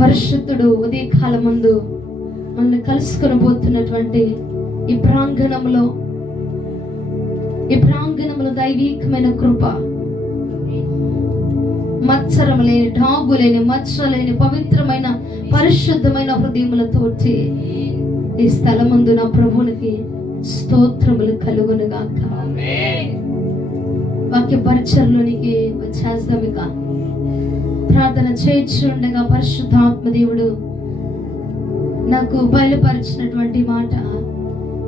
పరిశుద్ధుడు ఉదయ కాలం ముందు మనల్ని కలుసుకొని పోతున్నటువంటి ఈ ప్రాంగణంలో దైవికమైన కృప, మత్సరం లేని, డాగు లేని, మచ్చ లేని పవిత్రమైన పరిశుద్ధమైన హృదయములతోటి ఈ స్థలమందు నా ప్రభువునికి స్తోత్రములు కలుగునుగాక. వాక్య పరిచర్లోనికి వచ్చేద్దాం. ఇక ప్రార్థన చేయించుండగా పరిశుద్ధాత్మ దేవుడు నాకు బయలుపరిచినటువంటి మాట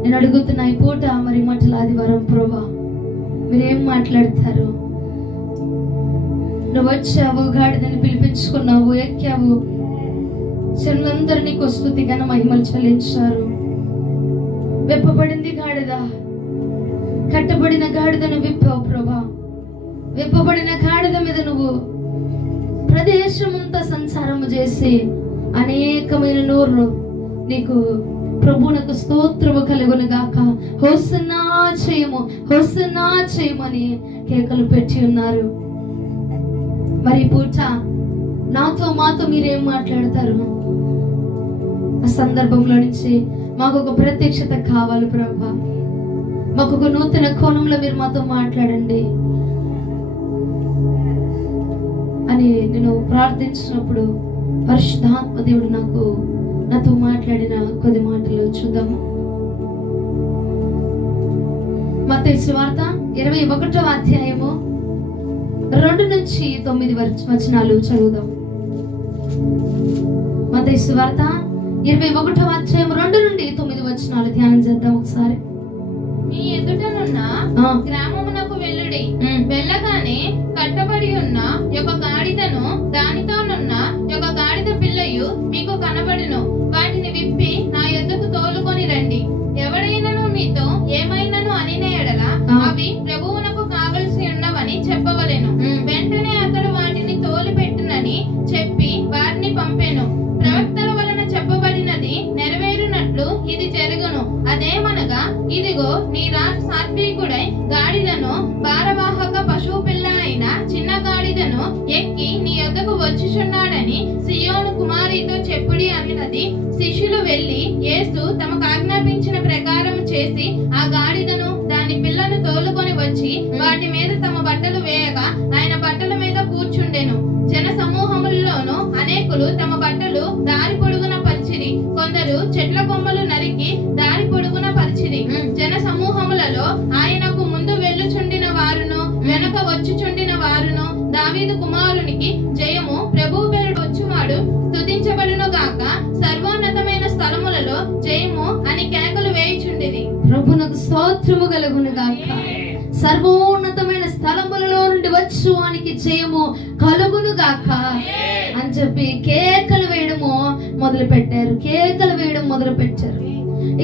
నేను అడుగుతున్నా ఈ పూట. మరి మటల ఆదివారం ప్రభా మీరేం మాట్లాడతారు? నువ్వు వచ్చావు, గాడిదని పిలిపించుకున్నావు, ఎక్కావు, జనులందరూ నీకు స్తుతి ఘన మహిమలు చెల్లించారు. విప్పబడింది గాడిద, కట్టబడిన గాడిదను విప్పావు ప్రభా. విప్పబడిన గాడిద మీద నువ్వు ప్రదేశమంతా సంచారము చేసి అనేకమైన నోర్లు నీకు ప్రభువునకు స్తోత్రము కలుగునుగాక. హోసన్నా చేయము, హోసన్నా చేయమని కేకలు పెట్టి ఉన్నారు. మరి పూట మాతో మీరేం మాట్లాడతారు? ఆ సందర్భంలో నుంచి మాకు ఒక ప్రత్యక్షత కావాలి ప్రభా. మాకు ఒక నూతన కోణంలో మీరు మాతో మాట్లాడండి అని నేను ప్రార్థించినప్పుడు పరిశుద్ధాత్మ దేవుడు నాతో మాట్లాడిన కొద్ది మాటలు చూద్దాము. మత్తయి సువార్త 21వ అధ్యాయము 2 నుంచి 9 వచనాలు చదువుదాం. మత్తయి సువార్త 21వ అధ్యాయం 2 నుండి 9 వచనాలు ధ్యానం చేద్దాం ఒకసారి. మీ ఎదుటనున్న గ్రామమునకు వెళ్ళుడి. వెళ్ళగానే కట్టబడి ఉన్న ఒక గాడిదను దానితోనున్న ఒక గాడిద పిల్లయు మీకు కనబడును. వాటిని విప్పి నా యొద్దకు తోలుకొని రండి. ఎవడైనను మీతో ఏమైనను అనిన ఎడల అవి ప్రభువునకు కావలసి ఉన్నవని చెప్పవలెను. వెంటనే అతడు వాటిని తోలిపెట్టునని చెప్పి వారిని పంపెను. ప్రవక్తల వలన చెప్పబడినది నెరవేరునట్లు ఇది జరుగును. అదేమనగా, ఇదిగో నీ రాజు సాత్వికుడై గాడిదను, భారవాహక పశువు పిల్ల అయిన చిన్న గాడిదను ఎక్కి నీ యొద్దకు వచ్చుచున్నాడని సియోను కుమారితో చెప్పుడి అనినది. శిష్యులు వెళ్లి యేసు తమకు ఆజ్ఞాపించిన ప్రకారం చేసి ఆ గాడిదను దాని పిల్లను తోలుకొని వచ్చి వాటి మీద తమ బట్టలు వేయగా ఆయన బట్టల మీద కూర్చుండెను. జన సమూహముల్లోనూ అనేకులు తమ బట్టలు దారి పొడుగున పరిచిరి. కొందరు చెట్ల కొమ్మలు నరికి దారి పొడుగున పరిచిరి. జన సమూహములలో ఆయనకు ముందు వెళ్ళుచుండిన వారును వెనక వచ్చుచుండిన వారును దావీదు కుమారునికి జయము, ప్రభువు పేరుడు వచ్చువాడు స్తుతించబడును గాక, సర్వోన్నతమైన స్థలములలో జయము అని కేకలు వేయుచుండిరి. ప్రభువునకు స్తోత్రము కలుగును గాక. సర్వోన్నతమైన స్థలములలో నుండి వచ్చువానికి జయము కలుగును గాక అని చెప్పి కేకలు వేయడము మొదలు పెట్టారు.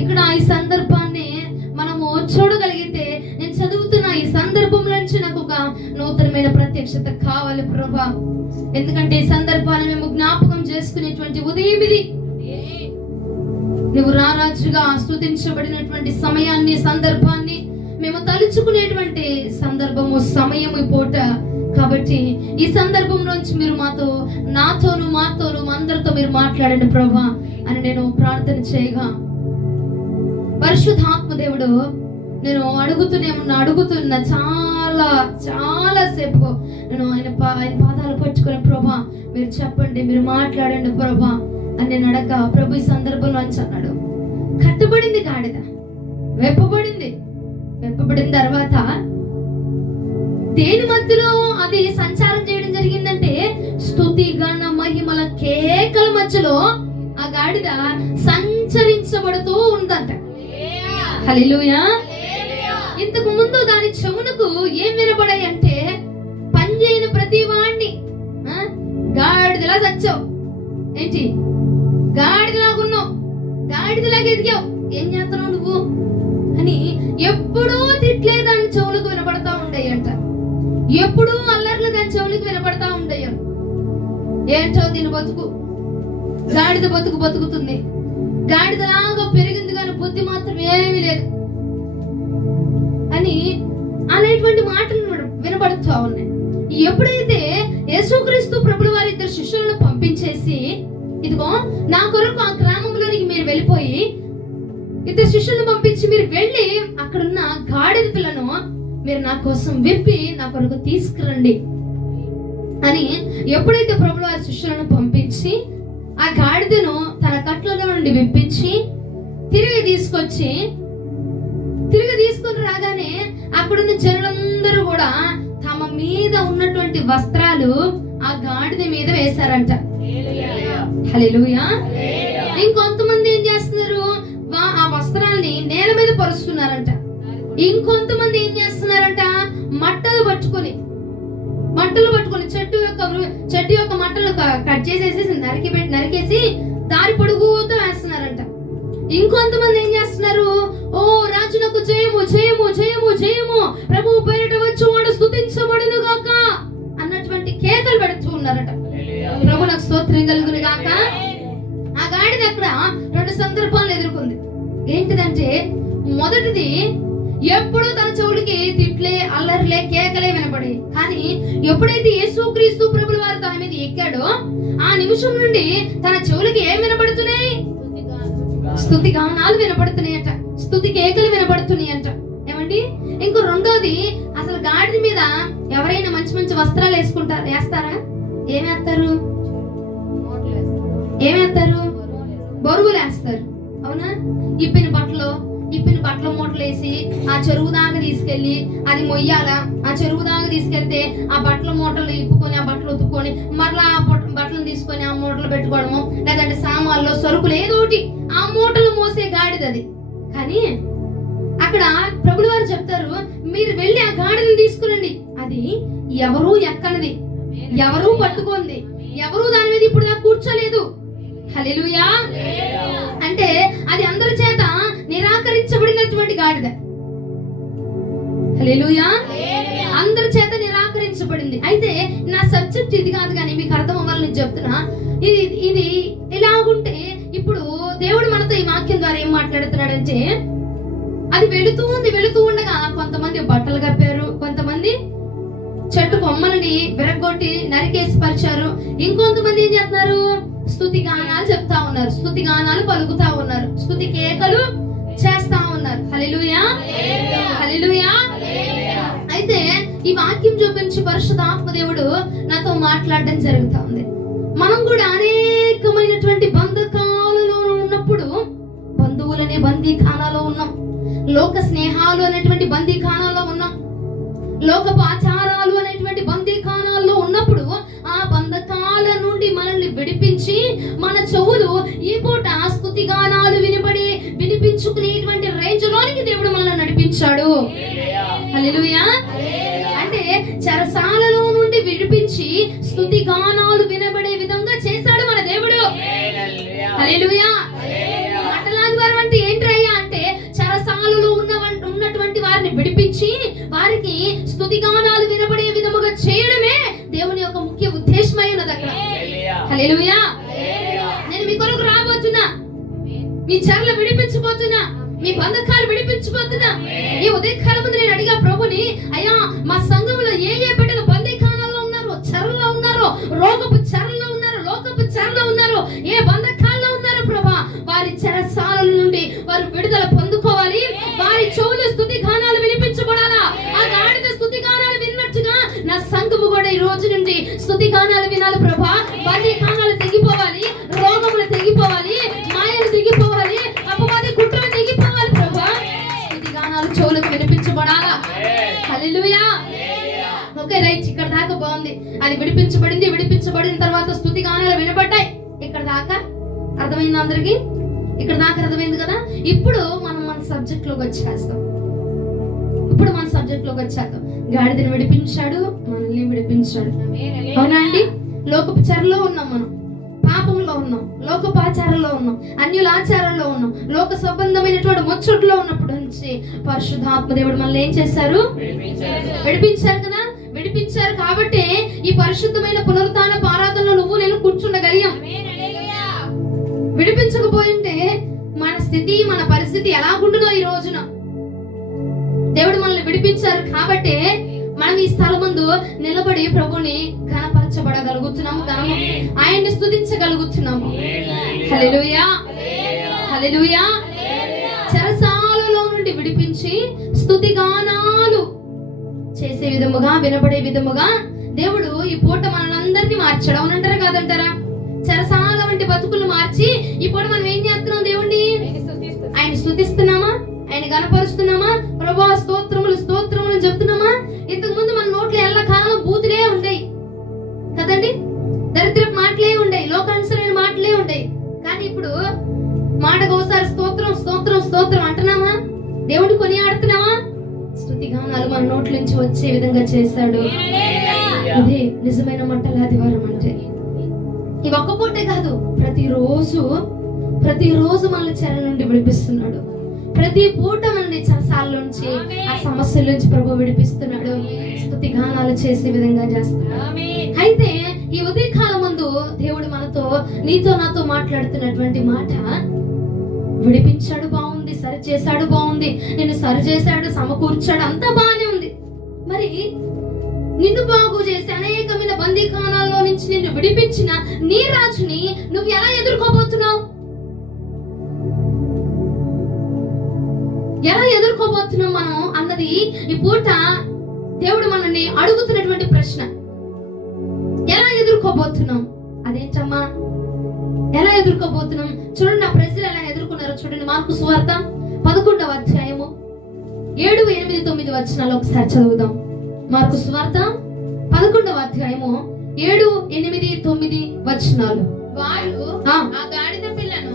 ఇక్కడ ఈ సందర్భాన్ని మనము చూడగలిగితే, నేను చదువుతున్న ఈ సందర్భం నుంచి నాకు ఒక నూతనమైన ప్రత్యక్షత కావాలి ప్రభా. ఎందుకంటే ఈ సందర్భాన్ని మేము జ్ఞాపకం చేసుకునేటువంటి ఉదయం ఇది. నువ్వు రారాజుగా స్తుతించబడినటువంటి సమయాన్ని, సందర్భాన్ని మేము తలుచుకునేటువంటి సందర్భము, సమయము ఈ పూట. కాబట్టి ఈ సందర్భంలోంచి మీరు నాతోను అందరితో మీరు మాట్లాడండి ప్రభా అని నేను ప్రార్థన చేయగా, పరిశుద్ధాత్మ దేవుడు నేను అడుగుతున్నా చాలా సేపు నేను ఆయన పాదాలు పట్టుకుని ప్రభా మీరు చెప్పండి, మీరు మాట్లాడండి ప్రభా అని నేను అడగ. ప్రభు ఈ సందర్భంలో అని అన్నాడు, కట్టబడింది గాడిద, వెప్పబడిన తర్వాత దేని మధ్యలో అది సంచారం చేయడం జరిగిందంటే, స్తుతి గణ మహిమల కేకల మధ్యలో ఆ గాడిద సంచరించబడుతూ ఉందంట. హల్లెలూయా. ఇంతకు ముందు దాని చెవునకు ఏం వినబడాయి అంటే, పనిచేయని ప్రతి వాణ్ణి గాడిదలా చచ్చావు, ఏంటి గాడిదలాగున్నావు, గాడిదలాగా ఎదిగావు, ఏం చేస్తున్నావు నువ్వు అని ఎప్పుడూ తిట్లే దాని చెవులకు వినపడతా ఉండేయంట. ఎప్పుడూ అల్లర్లు దాని చెవులకు వినపడతా ఉండేయం. ఏంటో దీని బతుకు, గాడిద బతుకుతుంది, గాడిదలాగా పెరిగింది కానీ బుద్ధి మాత్రం ఏమీ లేదు అని అనేటువంటి మాటలు వినపడుతూ ఉన్నాయి. ఎప్పుడైతే యేసుక్రీస్తు ప్రభుల వారి 2 శిష్యులను పంపించేసి ఇదిగో నా కొరకు ఆ గ్రామంలోనికి మీరు వెళ్ళిపోయి 2 శిష్యులను పంపించి మీరు వెళ్ళి అక్కడున్న గాడిద పిల్లను మీరు నా కోసం విప్పి నా కొరకు తీసుకురండి అని ఎప్పుడైతే ప్రభువు వారి శిష్యులను పంపించి ఆ గాడిదను తన కట్లలో నుండి విప్పించి తిరిగి తీసుకొని రాగానే అక్కడున్న జనులందరూ కూడా తమ మీద ఉన్నటువంటి వస్త్రాలు ఆ గాడిద మీద వేశారంట. హల్లెలూయా. ఇంకొంతమంది ఏం చేస్తున్నారు, ఆ వస్త్రాల్ని నేల మీద పరుస్తున్నారంట. ఇంకొంతమంది ఏం చేస్తున్నారంట, మట్టలు పట్టుకొని చెట్టు యొక్క మట్టలు కట్ చేసేసి నరికేసి దారి పొడుగుతూ వేస్తున్నారంట. ఇంకొంతమంది ఏం చేస్తున్నారు, ఓ రాజునకు జయము జయము జయము జయము, ప్రభువు పేరిట వచ్చువాడు స్తుతించబడును గాక అన్నటువంటి కేకలు పెడుతూ ఉన్నారట. ప్రభువునకు స్తోత్రం కలుగును గాక. ఆ గాడిద అక్కడ 2 సందర్భాలను ఎదుర్కొంది. ఏంటిదంటే, మొదటిది ఎప్పుడు తన చెవులకి తిట్లే, అల్లర్లే, కేకలే వినపడి, కానీ ఎప్పుడైతే యేసుక్రీస్తు ప్రభువు వారు తన మీద ఎక్కాడో ఆ నిమిషం నుండి తన చెవులకి ఏం వినపడుతున్నాయి, స్తుతి గానాలు వినపడుతున్నాయట, స్తుతి కేకలు వినపడుతున్నాయంట. ఏమండి, ఇంకో రెండోది, అసలు గాడిద మీద ఎవరైనా మంచి మంచి వస్త్రాలు వేస్తారా? ఏమేస్తారు? బరువులు వేస్తారు, అవునా? ఇప్పిన బట్టలు మూటలు వేసి ఆ చెరువు దాకా తీసుకెళ్లి అది మొయ్యాలా, ఆ చెరువు దాకా తీసుకెళ్తే ఆ బట్టల మూటలు ఇప్పుకొని ఆ బట్టలు ఉతుక్కొని మరలా ఆ బట్టలు తీసుకొని ఆ మూటలు పెట్టుకోవడము, లేదంటే సామాన్లు సరుకులు ఏదో ఒకటి ఆ మూటలు మోసే గాడిదది. కానీ అక్కడ ప్రభువు వారు చెప్తారు, మీరు వెళ్ళి ఆ గాడిదని తీసుకురండి. అది ఎవరూ ఎక్కనిది, ఎవరూ పట్టుకోంది, ఎవరూ దాని మీద ఇప్పుడు దాకా కూర్చోలేదు. హల్లెలూయా. అంటే అది అందరి చేత నిరాకరించబడినటువంటి గాడిద. హల్లెలూయా. అందరి చేత నిరాకరించబడింది. అయితే నా సబ్జెక్ట్ ఇది కాదు, కానీ మీకు అర్థం అవ్వాలని చెప్తున్నా. ఇది ఇలాగుంటే ఇప్పుడు దేవుడు మనతో ఈ వాక్యం ద్వారా ఏం మాట్లాడుతున్నాడంటే, అది వెళుతూ ఉండగా కొంతమంది బట్టలు కప్పారు, కొంతమంది చెట్టు కొమ్మలని విరగొట్టి నరికేసి పరిచారు, ఇంకొంతమంది ఏం చేస్తున్నారు, స్తుతి గానాలు చెప్తా ఉన్నారు, స్తుతి గానాలు పలుకుతా ఉన్నారు, స్తుతి కేకలు చేస్తా ఉన్నారు. హల్లెలూయా, హల్లెలూయా. అయితే ఈ వాక్యం చూపించి పరిశుద్ధాత్మ దేవుడు నాతో మాట్లాడడం జరుగుతా ఉంది. మనం కూడా అనేకమైనటువంటి బంధకాలలో ఉన్నప్పుడు, బంధువులనే బందీఖానాలో ఉన్నాం, లోక స్నేహాలు అనేటువంటి బందీఖానాల్లో ఉన్నాం, లోకపు ఆచారాలు అనేటువంటి బందీఖానాల్లో ఉన్నప్పుడు ఆ బంధకాల నుండి మనల్ని విడిపించి మన చెవులు ఈ పూట స్తుతి గానాలు వినిపించుకునేటువంటి రేంజ్ లోనికి దేవుడు మనల్ని నడిపించాడు. హల్లెలూయా. అంటే చెరసాలలో నుండి విడిపించి స్తుతి గానాలు వినబడే విధంగా చేశాడు మన దేవుడు. హల్లెలూయా. మట్టలాది వారు అంటే ఏంటయ్యా అంటే, చెరసాలలో ఉన్నటువంటి వారిని విడిపించి వారికి స్తుతి గానాలు వినబడే విధముగా చేయడమే దేవుని యొక్క ముఖ్య ఉద్దేశమై ఉన్నది అక్కడ. హల్లెలూయా. నేను మీ కొరకు రాబోతున్నా, మీ చెరలు విడిపించబోతున్నా, మీ బంధకాలు విడిపించబోతున్నా. ఈ ఉదయకాలం ముందు నేను అడిగా ప్రభుని, అయ్యా మా సంఘంలో ఏ బిడ్డలు బందీఖానాల్లో ఉన్నారో, చెరల్లో ఉన్నారో, రోగపు చెరల్లో ఉన్నారో, లోకపు చెరలో ఉన్నారో, ఏ బంధకాల్లో ఉన్నారో ప్రభా, వారి చెరసాల నుండి వారు విడుదల పొందుకోవాలి, వారి చెవులు స్తుతి గానాలు వినిపించబడాలా. ఆ గాడిద స్తుతి గానాలు విన్నట్టుగా నా సంఘము కూడా ఈ రోజు నుండి స్తుతి గానాలు వినాలి ప్రభా. బందీఖానాలు తెగిపోవాలి, రోగములు తెగిపోవాలి, మాయలు తెగిపోవాలి, అపవాది కుట్రలు తెగిపోవాలి ప్రభా. స్తుతి గానాలు చెవులకు వినిపించబడాలా. హల్లెలూయా. Okay, right. ఇక్కడ దాకా బాగుంది. అది విడిపించబడిన తర్వాత స్తుతి గానాలు వినబడ్డాయి. ఇక్కడ దాకా అర్థమైంది అందరికి? ఇక్కడ దాకా అర్థమైంది కదా. ఇప్పుడు మనం మన సబ్జెక్ట్ లోకి వచ్చేస్తాం. గాడిదని విడిపించాడు, మనల్ని విడిపించాడు. అవునా అండి? లోకపు చెరలో ఉన్నాం, మనం పాపంలో ఉన్నాం, లోకపాచారంలో ఉన్నాం, అన్యుల ఆచారంలో ఉన్నాం, లోక సంబంధమైనటువంటి ముచ్చట్లో ఉన్నప్పుడు నుంచి పరిశుద్ధాత్మ దేవుడు మనల్ని ఏం చేశారు? విడిపించారు కదా. విడిపించారు కాబట్టి ఈ పరిశుద్ధమైన పునరుత్థాన ఆరాధనలో నువ్వు నేను కూర్చుండగలిగాం. విడిపించకపోయింటే మన స్థితి, మన పరిస్థితి ఎలాగుంటుందో ఈ రోజున. దేవుడు మనల్ని విడిపించారు కాబట్టి మనం ఈ స్థలం ముందు నిలబడి ప్రభుని ఘనపరచబడగలుగుతున్నాము, ఆయన్ని స్తుతించగలుగుతున్నాము. హల్లెలూయా, హల్లెలూయా. చెరసాలలో నుండి విడిపించి స్తుతి గానాలు చేసే విధముగా, వినబడే విధముగా దేవుడు ఈ పూట మనందరినీ మార్చాడు. అవునంటారా కాదంటారా? చెరసాల వంటి బతుకులు మార్చి ఈ పూట మనం ఏం చేస్తున్నాం? దేవుణ్ణి ఆయన స్తుతిస్తున్నామా? ఆయన గణపరుస్తున్నామా? ప్రభువా స్తోత్రములు స్తోత్రములు చెప్తున్నామా? ఇంతకు ముందు మన నోట్లో ఎల్లకాలం బూతులే ఉండేవి కదండి, దరిద్రపు మాటలే ఉండేవి, లోకానుసరమైన మాటలే ఉండేవి. కానీ ఇప్పుడు మాటకు ఒకసారి స్తోత్రం స్తోత్రం స్తోత్రం అంటున్నామా? దేవుడిని కొనియాడుతున్నామా? స్తుతి గానాలు మన నోట్ల నుంచి వచ్చే విధంగా చేశాడు. ఇదే నిజమైన మంటల ఆదివారం అంటే. ఈ ఒక్క పూటే కాదు, ప్రతిరోజు మనల్ని చెర నుండి విడిపిస్తున్నాడు. ప్రతి పూట మనల్ని చెరసాల నుంచి, ఆ సమస్యల నుంచి ప్రభు విడిపిస్తున్నాడు. స్తుతి గానాలు చేసే విధంగా చేస్తున్నాడు. అయితే ఈ ఉదయకాలం ముందు దేవుడు మనతో, నీతో నాతో మాట్లాడుతున్నటువంటి మాట, విడిపించాడు బాగుంది, సరి చేశాడు బాగుంది, నిన్ను సరి చేశాడు, సమకూర్చాడు, అంతా బాగానే ఉంది. మరి నిన్ను బాగు చేసి అనేకమైన బందీఖానాల్లో నుంచి నిన్ను విడిపించిన నీ రాజుని నువ్వు ఎలా ఎదుర్కోబోతున్నావు? ఎలా ఎదుర్కోబోతున్నావు మనం అన్నది ఈ పూట దేవుడు మనల్ని అడుగుతున్నటువంటి ప్రశ్న. ఎలా ఎదుర్కోబోతున్నాం? అదేంటమ్మా ఎలా ఎదుర్కోబోతున్నాం? చూడండి, నా ప్రజలు ఎలా ఎదుర్కొన్నారో చూడండి. మార్కు సువార్త 11వ అధ్యాయము 7, 8, 9 వచనాలు ఒకసారి చదువుదాం. మార్కు సువార్త 11వ అధ్యాయము 7, 8, 9 వచనాలు. వారు ఆ గాడిద పిల్లను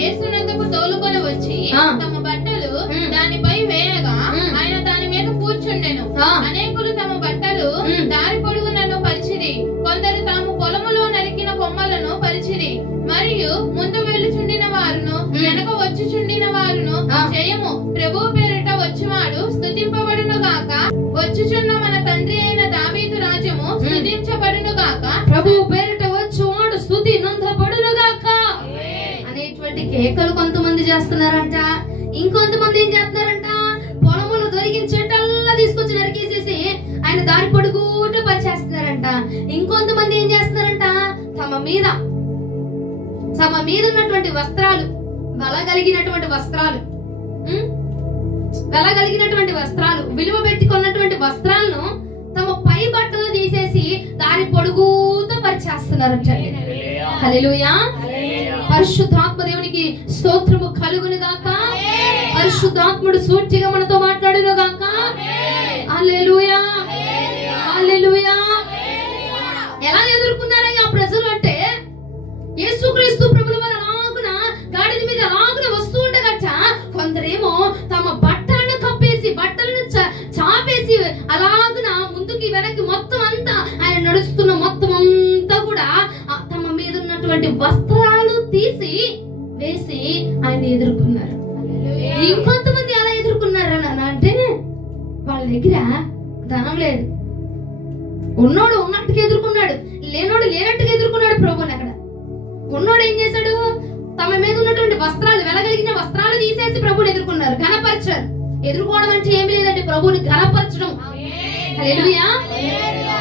యేసునొద్దకు తోలుకొని వచ్చి తమ బట్టలు దానిపై వేయగా ఆయన దాని మీద కూర్చుండెను. అనేకులు తమ బట్టలు దారి పొడుగునను పరిచిరి, కొందరు తాము పొలములో నరికిన కొమ్మలను పరిచిరి. మరియు ముందు వెళ్ళుచుండిన వారును వెనక వచ్చుచుండిన వారును, జయము ప్రభువు పేరిట వచ్చువాడు స్తుతింపబడును గాక, వచ్చుచున్న మన తండ్రి అయిన దావీదు రాజ్యము స్తుతించబడును గాక, ప్రభువు పేరిట వచ్చువాడు స్తుతి నందబడును గాక అనేటువంటి కేకలు కొంతమంది చేస్తున్నారంట. ఇంకొంతమంది ఏం చేస్తున్నారంట? పొలములు దొరికిన చెట్టల్లా తీసుకొచ్చి నరికేసేసి ఆయన దారి పొడుగుట పరిచేస్తున్నారంట. ఇంకొంతమంది ఏం చేస్తున్నారంట? తమ మీద ఉన్నటువంటి వస్త్రాలు, వెలగలిగినటువంటి వస్త్రాలు, విలువ పెట్టుకున్నటువంటి వస్త్రాలను తమ పై బట్టలు తీసేసి దారి పొడుగుతో పరిచేస్తున్నారంట. హల్లెలూయా. పరిశుద్ధాత్మ దేవునికి స్తోత్రము కలుగును గాక. పరిశుద్ధాత్ముడు సూటిగా మనతో మాట్లాడును గాక. హల్లెలూయా, హల్లెలూయా. ఎలా ఎదుర్కొన్నారయ్యా ప్రజలు అంటే, యేసుక్రీస్తు ప్రభుల వారు అలాగున గాడిద మీద అలాగున వస్తూ ఉండగట, కొందరేమో తమ బట్టలను కప్పేసి, బట్టలను చాపేసి అలాగున ముందుకి వెనక్కి మొత్తం అంతా ఆయన నడుస్తున్న మొత్తం అంతా కూడా తమ మీద ఉన్నటువంటి వస్త్రాలు తీసి వేసి ఆయన ఎదుర్కొన్నారు. ఇంకొంతమంది ఎలా ఎదుర్కొన్నారు అంటే, వాళ్ళ దగ్గర ధనం లేదు, ఉన్నోడు ఉన్నట్టుగా ఎదుర్కొన్నాడు, లేనోడు లేనట్టుగా ఎదుర్కొన్నాడు ప్రభుని. అక్కడ ఉన్నోడు ఏం చేశాడు? తమ మీద ఉన్నటువంటి వస్త్రాలు, వెలగలిగిన వస్త్రాలు తీసేసి ప్రభుని ఎదుర్కొన్నారు, ఘనపరిచారు. ఎదుర్కోవడం అంటే ఏమి లేదండి, ప్రభుని ఘనపరచడం. హల్లెలూయా.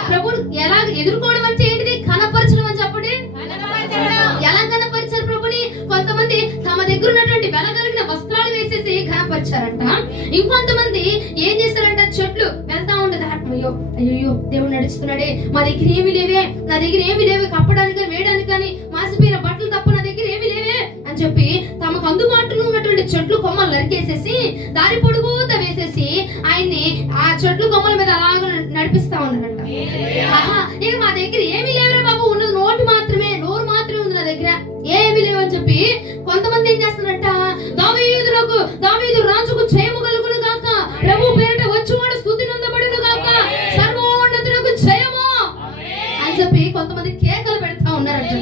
ప్రభుని ఎలా ఎదుర్కోవడం అంటే ఏంటిది? ఘనపరచడం అని చెప్పండి. ఎలా ఘనపరిచారు ప్రభుని? కొంతమంది తమ దగ్గర ఉన్నటువంటి వెలగలిగిన వస్త్రాలు వేసేసి ఘనపరిచారంట. ఇంకొంతమంది ఏం చేశారంట? చెట్లు వెళ్తా ఉండదు, అయ్యో అయ్యో దేవుడు నడుస్తున్నాడే, మా దగ్గర ఏమి లేవే, నా దగ్గర ఏమి లేవే, కప్పడానికి కానీ వేయడానికి కానీ, మాసిపోయిన బట్టలు తప్ప నా దగ్గర ఏమి లేవే అని చెప్పి తమకు అందుబాటులో ఉన్నటువంటి చెట్లు కొమ్మలు నరికేసేసి దారి పొడుగుతా వేసేసి ఆయన్ని ఆ చెట్లు కొమ్మల మీద అలాగ నడిపిస్తా ఉన్నారంట. ఇక మా దగ్గర ఏమి లేవురా బాబు, ఉన్నది నోరు మాత్రమే ఉంది నా దగ్గర, ఏమి లేవని చెప్పి కొంతమంది ఏం చేస్తున్నారంట? దావీదు రాజుకు జయము కలుగును గాక, ప్రభు పేరిట వచ్చువాడు స్తుతి నందబడును గాక, సర్వోన్నతులకు జయము అని చెప్పి కొంతమంది కేకలు పెడతా ఉన్నారంట.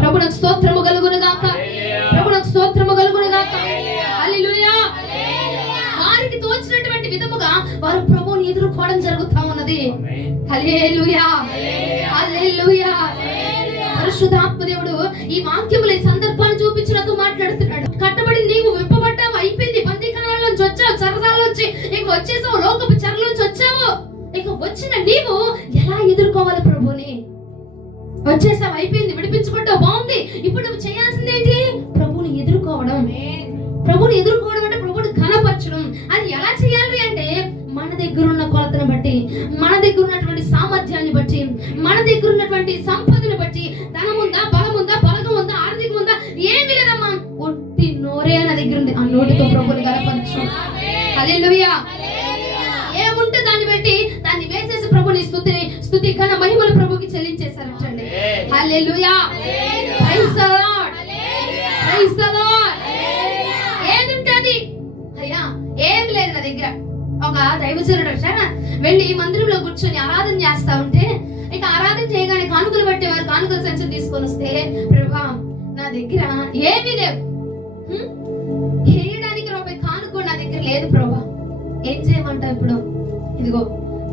ప్రభునకు స్తోత్రము కలుగును గాక, ప్రభునకు స్తోత్రము కలుగును గాక. హల్లెలూయా. వారికి తోచినటువంటి విధముగా వారు ప్రభువుని ఎదుర్కోవడం జరుగుతా ఉన్నది. హల్లెలూయా, హల్లెలూయా. పరిశుద్ధాత్మ దేవుడు ఈ వాక్యముల సందర్భాన్ని చూపించినట్టు మాట్లాడుతున్నాడు. కట్టబడి నీవు విప్పబడ్డావు, అయిపోయింది, బందీఖానాల నుంచి వచ్చావు, చెరసాల నుంచి ఇంక వచ్చేసావు, లోకపు చెరల నుంచి వచ్చావు, ఇక వచ్చిన నీవు ఎలా ఎదుర్కోవాలి ప్రభుని? వచ్చేసావు, అయిపోయింది, విడిపించుకుంటావు, బాగుంది. ఇప్పుడు నువ్వు చేయాల్సింది ఏంటి? ప్రభుని ఎదుర్కోవడం. ప్రభుని ఎదుర్కోవడం అంటే ప్రభుని ఘనపరచడం. అది ఎలా చేయాలి అంటే మన దగ్గర ఉన్న కొలతను బట్టి, మన దగ్గర ఉన్నటువంటి సామర్థ్యాన్ని బట్టి, మన దగ్గర ఉన్నటువంటి సంపదను బట్టి, ధనం ఉందా, బలం ఉందా, బలగం ఉందా, ఆర్థికం ఉందా, ఏమీ లేదమ్మా, ఒట్టి నోరే నా దగ్గర ఉంది. ఆ నోటితో ప్రభుని ఘనపరచు. హల్లెలూయా. ఏముంటే దాన్ని బట్టి దాన్ని వేసేసి ప్రభుని స్తుతి ఘన మహిమలు ప్రభుకి చెల్లించేశారంటండి. Hallelujah. Praise the lord. Praise the lord. ఏదుంటది అయ్యా? ఏం లేదు నా దగ్గర. ఒక దైవజనుడు వచ్చారా, వెళ్ళి మందిరంలో కూర్చొని ఆరాధన చేస్తా ఉంటే, ఇక ఆరాధన చేయగానే కానుకలు పట్టేవారు కానుకల సంచి తీసుకొని వస్తే, ప్రభా నా దగ్గర ఏమీ లేవు, వేయడానికి రూపాయి కానుకో నా దగ్గర లేదు ప్రభా, ఏం చేయమంటావు ఇప్పుడు? ఇదిగో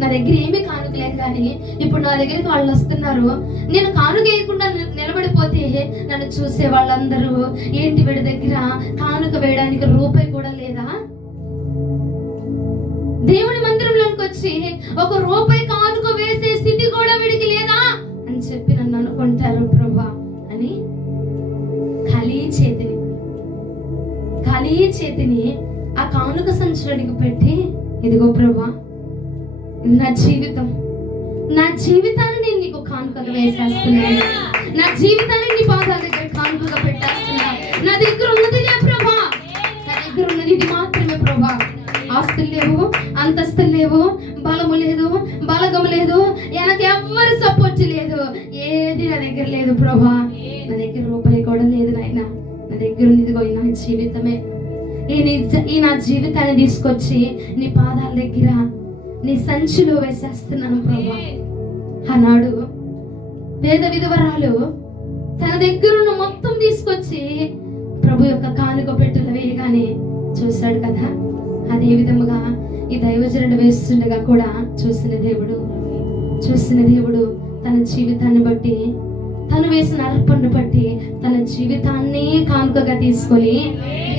నా దగ్గర ఏమీ కానుక లేదు, కానీ ఇప్పుడు నా దగ్గరికి వాళ్ళు వస్తున్నారు, నేను కానుక వేయకుండా నిలబడిపోతే నన్ను చూసే వాళ్ళందరూ ఏంటి వీడి దగ్గర కానుక వేయడానికి రూపాయి కూడా లేదా? దేవుని మందిరంలోకి వచ్చి ఒక రూపాయి కానుక వేసే స్థితి కూడా వీడికి లేదా అని చెప్పి నన్ను అనుకుంటారు ప్రభా అని ఖాళీ చేతిని ఆ కానుక సంచులనికి పెట్టి, ఇదిగో ప్రభా ఇది నా జీవితం, నా జీవితాన్ని నేను నీకు కానుకగా వేసేస్తున్నాను, నా జీవితాన్ని నీ పాదాల దగ్గర కానుకగా పెట్టేస్తున్నాను. నా దగ్గర ఉన్నది లే ప్రభా, నా దగ్గర ఉన్నది ఇది మాత్రమే ప్రభా. ఆస్తులు లేవు, అంతస్తులు లేవు, బలము లేదు, బలగము లేదు, నాకు ఎవ్వరు సపోర్ట్ లేదు, ఏది నా దగ్గర లేదు ప్రభా. నా దగ్గర రూపాయి కూడా లేదు నాయన, నా దగ్గర ఉన్నదిగో నా జీవితమే. ఈ నా జీవితాన్ని తీసుకొచ్చి నీ పాదాల దగ్గర నీ సంచిలో వేసేస్తున్నాను ప్రభా. ఆనాడు పేద విధవరాలు తన దగ్గర ఉన్న మొత్తం తీసుకొచ్చి ప్రభు యొక్క కానుక పెట్టెలో వేయగానే చూశాడు కదా, అదే విధముగా ఈ దైవజనుడు వేస్తుండగా కూడా చూసిన దేవుడు తన జీవితాన్ని బట్టి, తను వేసిన అర్పణను బట్టి తన జీవితాన్ని కానుకగా తీసుకొని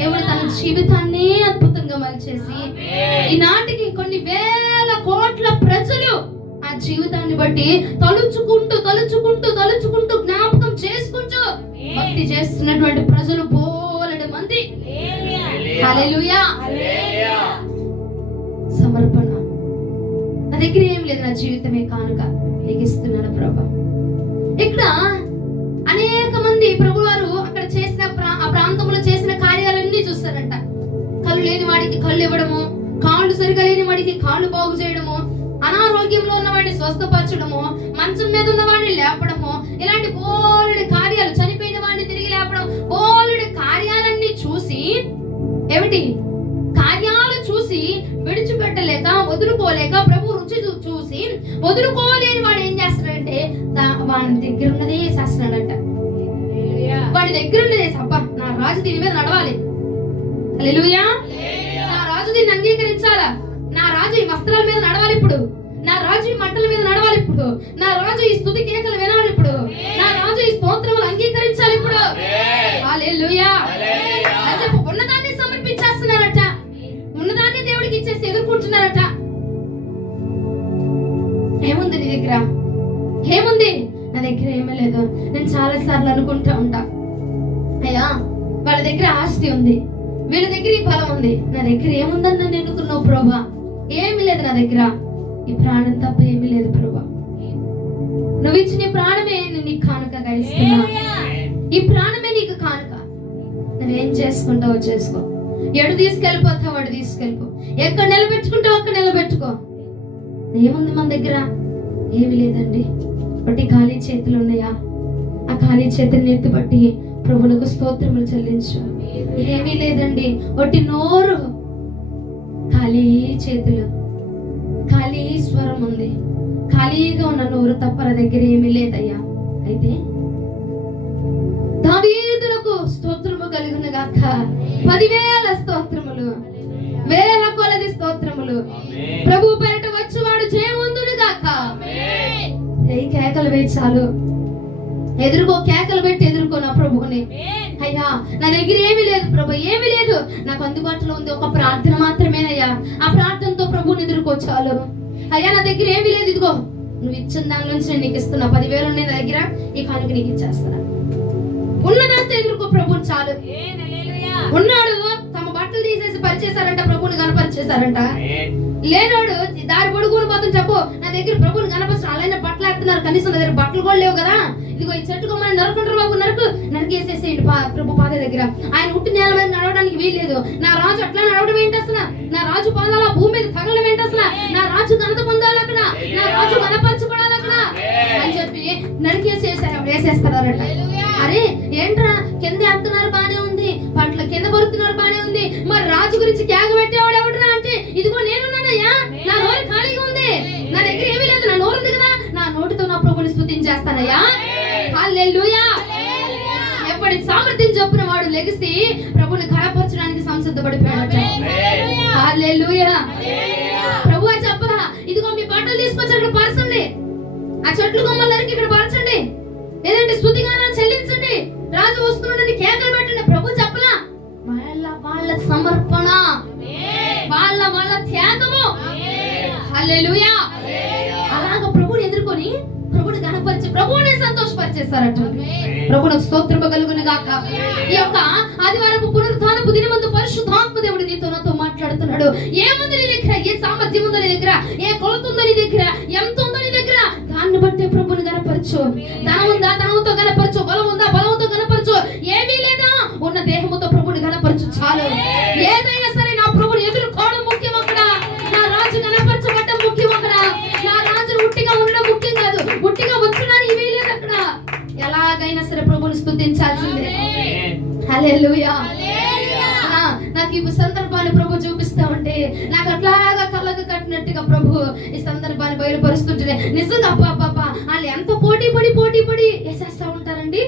దేవుడు తన జీవితాన్ని అద్భుతంగా మలిచేసి ఈనాటికి కొన్ని వేల కోట్ల ప్రజలు ఆ జీవితాన్ని బట్టి తలుచుకుంటూ జ్ఞాపకం చేసుకుంటూ భక్తి చేస్తున్నటువంటి ప్రజలు బోలెడు మంది. హల్లెలూయా. సమర్పణ. నా దగ్గర ఏం లేదు, నా జీవితమే కానుక నీకు ఇస్తున్నాను ప్రభా. ఇక్కడ అనేక మంది ప్రభు వారు అక్కడ చేసిన ఆ ప్రాంతంలో చేసిన కార్యాలన్నీ చూస్తారంట. కళ్ళు లేని వాడికి కళ్ళు ఇవ్వడము, కాళ్ళు సరిగా లేని వాడికి కాళ్ళు బాగు చేయడము, అనారోగ్యంలో ఉన్న వాడిని స్వస్థపరచడము, మంచం మీద ఉన్న వాడిని లేపడము, ఇలాంటి బోలెడు కార్యాలు, చనిపోయిన వాడిని తిరిగి లేపడం, బోలెడు కార్యాలన్నీ చూసి కార్యాలు చూసి విడిచిపెట్టలేక, వదులుకోలేక, ప్రభు రుచి చూసి వదులుకోలేని వాడు ఏం చేస్తాడంటే వాడి దగ్గర ఉన్నదే చేస్తున్నాడంట. వాడి దగ్గర ఉన్నదే సబ్బా, నా రాజు దీని మీద నడవాలి, హల్లెలూయా, నా రాజు దీన్ని అంగీకరించాలా, నా రాజు ఈ వస్త్రాల మీద నడవాలి ఇప్పుడు, నా రాజు ఈ మంటల మీద నడవాలి ఇప్పుడు, నా రాజు ఈ స్తుతి కేకలు వినాలి ఇప్పుడు, నా రాజు ఈ స్తోత్రములు అంగీకరించాలి ఇప్పుడు. హల్లెలూయా. ఉన్నదాన్ని సమర్పించేస్తున్నారట, ఉన్నదాన్ని దేవుడికి ఇచ్చేసి ఎదుర్కొంటున్నారట. ఏముంది నీ దగ్గర? ఏముంది? నా దగ్గర ఏమీ లేదు. నేను చాలా సార్లు అనుకుంటా ఉంటా, అయ్యా వాళ్ళ దగ్గర ఆస్తి ఉంది, వీళ్ళ దగ్గర ఈ బలం ఉంది, నా దగ్గర ఏముందని నన్ను ఎన్నుకున్నావు ప్రభా? ఏమీ లేదు నా దగ్గర, ఈ ప్రాణం తప్ప ఏమీ లేదు ప్రభా. నువ్వు ఇచ్చిన ఈ ప్రాణమే నేను నీకు కానుకగా ఇస్తున్నా, ఈ ప్రాణమే నీకు కానుక. నువ్వేం చేసుకుంటావో చేసుకో, ఎడు తీసుకెళ్ళిపోతావు వాడు తీసుకెళ్ళిపో, ఎక్కడ నిలబెట్టుకుంటావు అక్కడ నిలబెట్టుకో. ఏముంది మన దగ్గర? ఏమి లేదండి, బట్టి ఖాళీ చేతులు ఉన్నాయా? ఆ ఖాళీ చేతుల్ని ఎత్తుబట్టి ప్రభువులకు స్తోత్రములు చెల్లించు. ఏమీ లేదండి, ఒట్టి నోరు, ఖాళీ చేతులు, ఖాళీ స్వరం ఉంది, ఖాళీగా ఉన్న నోరు తప్ప నా దగ్గర ఏమీ లేదయ్యా. అయితే దావీదులకు స్తోత్రము కలుగును గాక, 10,000 స్తోత్రములు, వేల కొలది స్తోత్రములు. ప్రభు పేరిట వచ్చేవాడు జయవంతుడు గాక. కేకలు వేయి చాలు, ఎదుర్కో, కేకలు పెట్టి ఎదుర్కో నా ప్రభువుని. అయ్యా నా దగ్గర ఏమీ లేదు ప్రభు, ఏమీ లేదు, నాకు అందుబాటులో ఉంది ఒక ప్రార్థన మాత్రమేనయ్యా. ఆ ప్రార్థనతో ప్రభువుని ఎదుర్కో చాలు. అయ్యా నా దగ్గర ఏమీ లేదు, ఇదిగో నువ్వు ఇచ్చిన దాని నుంచి నేను నీకు ఇస్తున్నా, 10,000 ఉన్నాయి నా దగ్గర, ఈ కానుక నీకు ఇచ్చేస్తాను. ఉన్నదంతా ఎదుర్కో ప్రభుని చాలు. ఉన్నాడు తమ బట్టలు తీసేసి పరిచేశారంట, ప్రభుని కనపరిచేశారంట. లేనాడు దారి పొడుగుని మాత్రం చెప్పు, నా దగ్గర ప్రభుని కనపరిచిన అలానే బట్టలు ఎత్తున్నారు, కనీసం నా దగ్గర బట్టలు కూడా లేవు కదా, ఇదిగో ఈ చెట్టు కొమ్మని నరుకుంటారు బాబు, నరికేసేసేయండి ప్రభు పాద దగ్గర. ఆయన ఉట్టి నేల మీద నడవడానికి వీల్లేదు. నా రాజు అట్లా నడవడం ఏంటి అసలు? నా రాజు పాదాల భూమి మీద తగలడం ఏంటి అసలు? నా రాజు ఘనత పొందాలి అక్కడ, నా రాజు కనపరచుకోవాలి అక్కడ అని చెప్పి వేసేస్తున్నారట. అరే ఏంట్రా కింద ఎత్తున్నారు బానే ఉంది, పట్ల కింద పరుతున్నారు బానే ఉంది, మరి రాజు గురించి కేక పెట్టేవాడు ఎవడరా అంటే, ఇదిగో నేనున్నానయ్యా, నా నోరు ఖాళీగా ఉంది, నా దగ్గర ఏమీ లేదు, నా నోరు ఉంది కదా, నా నోటితో నా ప్రభుని స్తుతించేస్తానయ్యా. హల్లెలూయా. ఎప్పటి సామర్థ్యం చొప్పున వాడు లెగిసి ప్రభుని ఘనపరచడానికి సంసిద్ధపడిపోయాడట. హల్లెలూయా. ప్రభువా చెప్పరా, ఇదిగో మీ బట్టలు తీసుకొచ్చి అక్కడ పరచండి, ఆ చెట్లు కొమ్మలకి ఇక్కడ పరచండి, లేదంటే స్తుతిగానాలు చెల్లించండి, రాజు వస్తున్నాడని కేకలు పెట్టండి. ప్రభు చెప్పలా, వాళ్ళ సమర్పణ, వాళ్ళ త్యాగము. హల్లెలూయా. అలాగ ప్రభుని ఎదుర్కొని ప్రభుని గణపరిచి ప్రభుని సంతోషపరిచేశారట. ప్రభునికి స్తోత్రము కలుగును గాక. ఈ యొక్క ఆదివారపు పునరుత్థానపు దినమందు పరిశుద్ధాత్మ దేవుడు నీతో నాతో మాట్లాడుతున్నాడు. ఏముంది నీ దగ్గర, ఏ సామర్థ్యం ఉందో నీ దగ్గర, ఏ కొలత ఉందో నీ దగ్గర, ఎంత ఉందో నీ దగ్గర, దాన్ని బట్టి ప్రభుని గణపరచు. ధనం ఉందా, ధనంతో గణపరచు. బలం ఉందా, బలంతో గణపరచు. ఏమీ లేదా, ఉన్న దేహముతో ప్రభుని గణపరచు చాలు. ఏదైనా సరే నా ప్రభుని ఎదుర్కోవడం ముఖ్యం అక్కడ, నా రాజు గణపరచబడ్డం ముఖ్యం అక్కడ, నా రాజు ఉట్టిగా ఉండడం ముఖ్యం కాదు, ఉట్టిగా వచ్చున్నాను ఇవే లేదు అక్కడ. ఎలాగైనా సరే ప్రభుని స్తుతించాల్సిందే. హల్లెలూయా. నాకు ఈ సందర్భాన్ని ప్రభు చూపిస్తా ఉంటే నాకు అట్లాగా కళ్ళకు కట్టినట్టుగా ప్రభు ఈ సందర్భాన్ని బయలుపరుస్తుంటే నిజంగా అబ్బా వాళ్ళు ఎంత పోటీ పడి వేసేస్తా ఉంటారండి.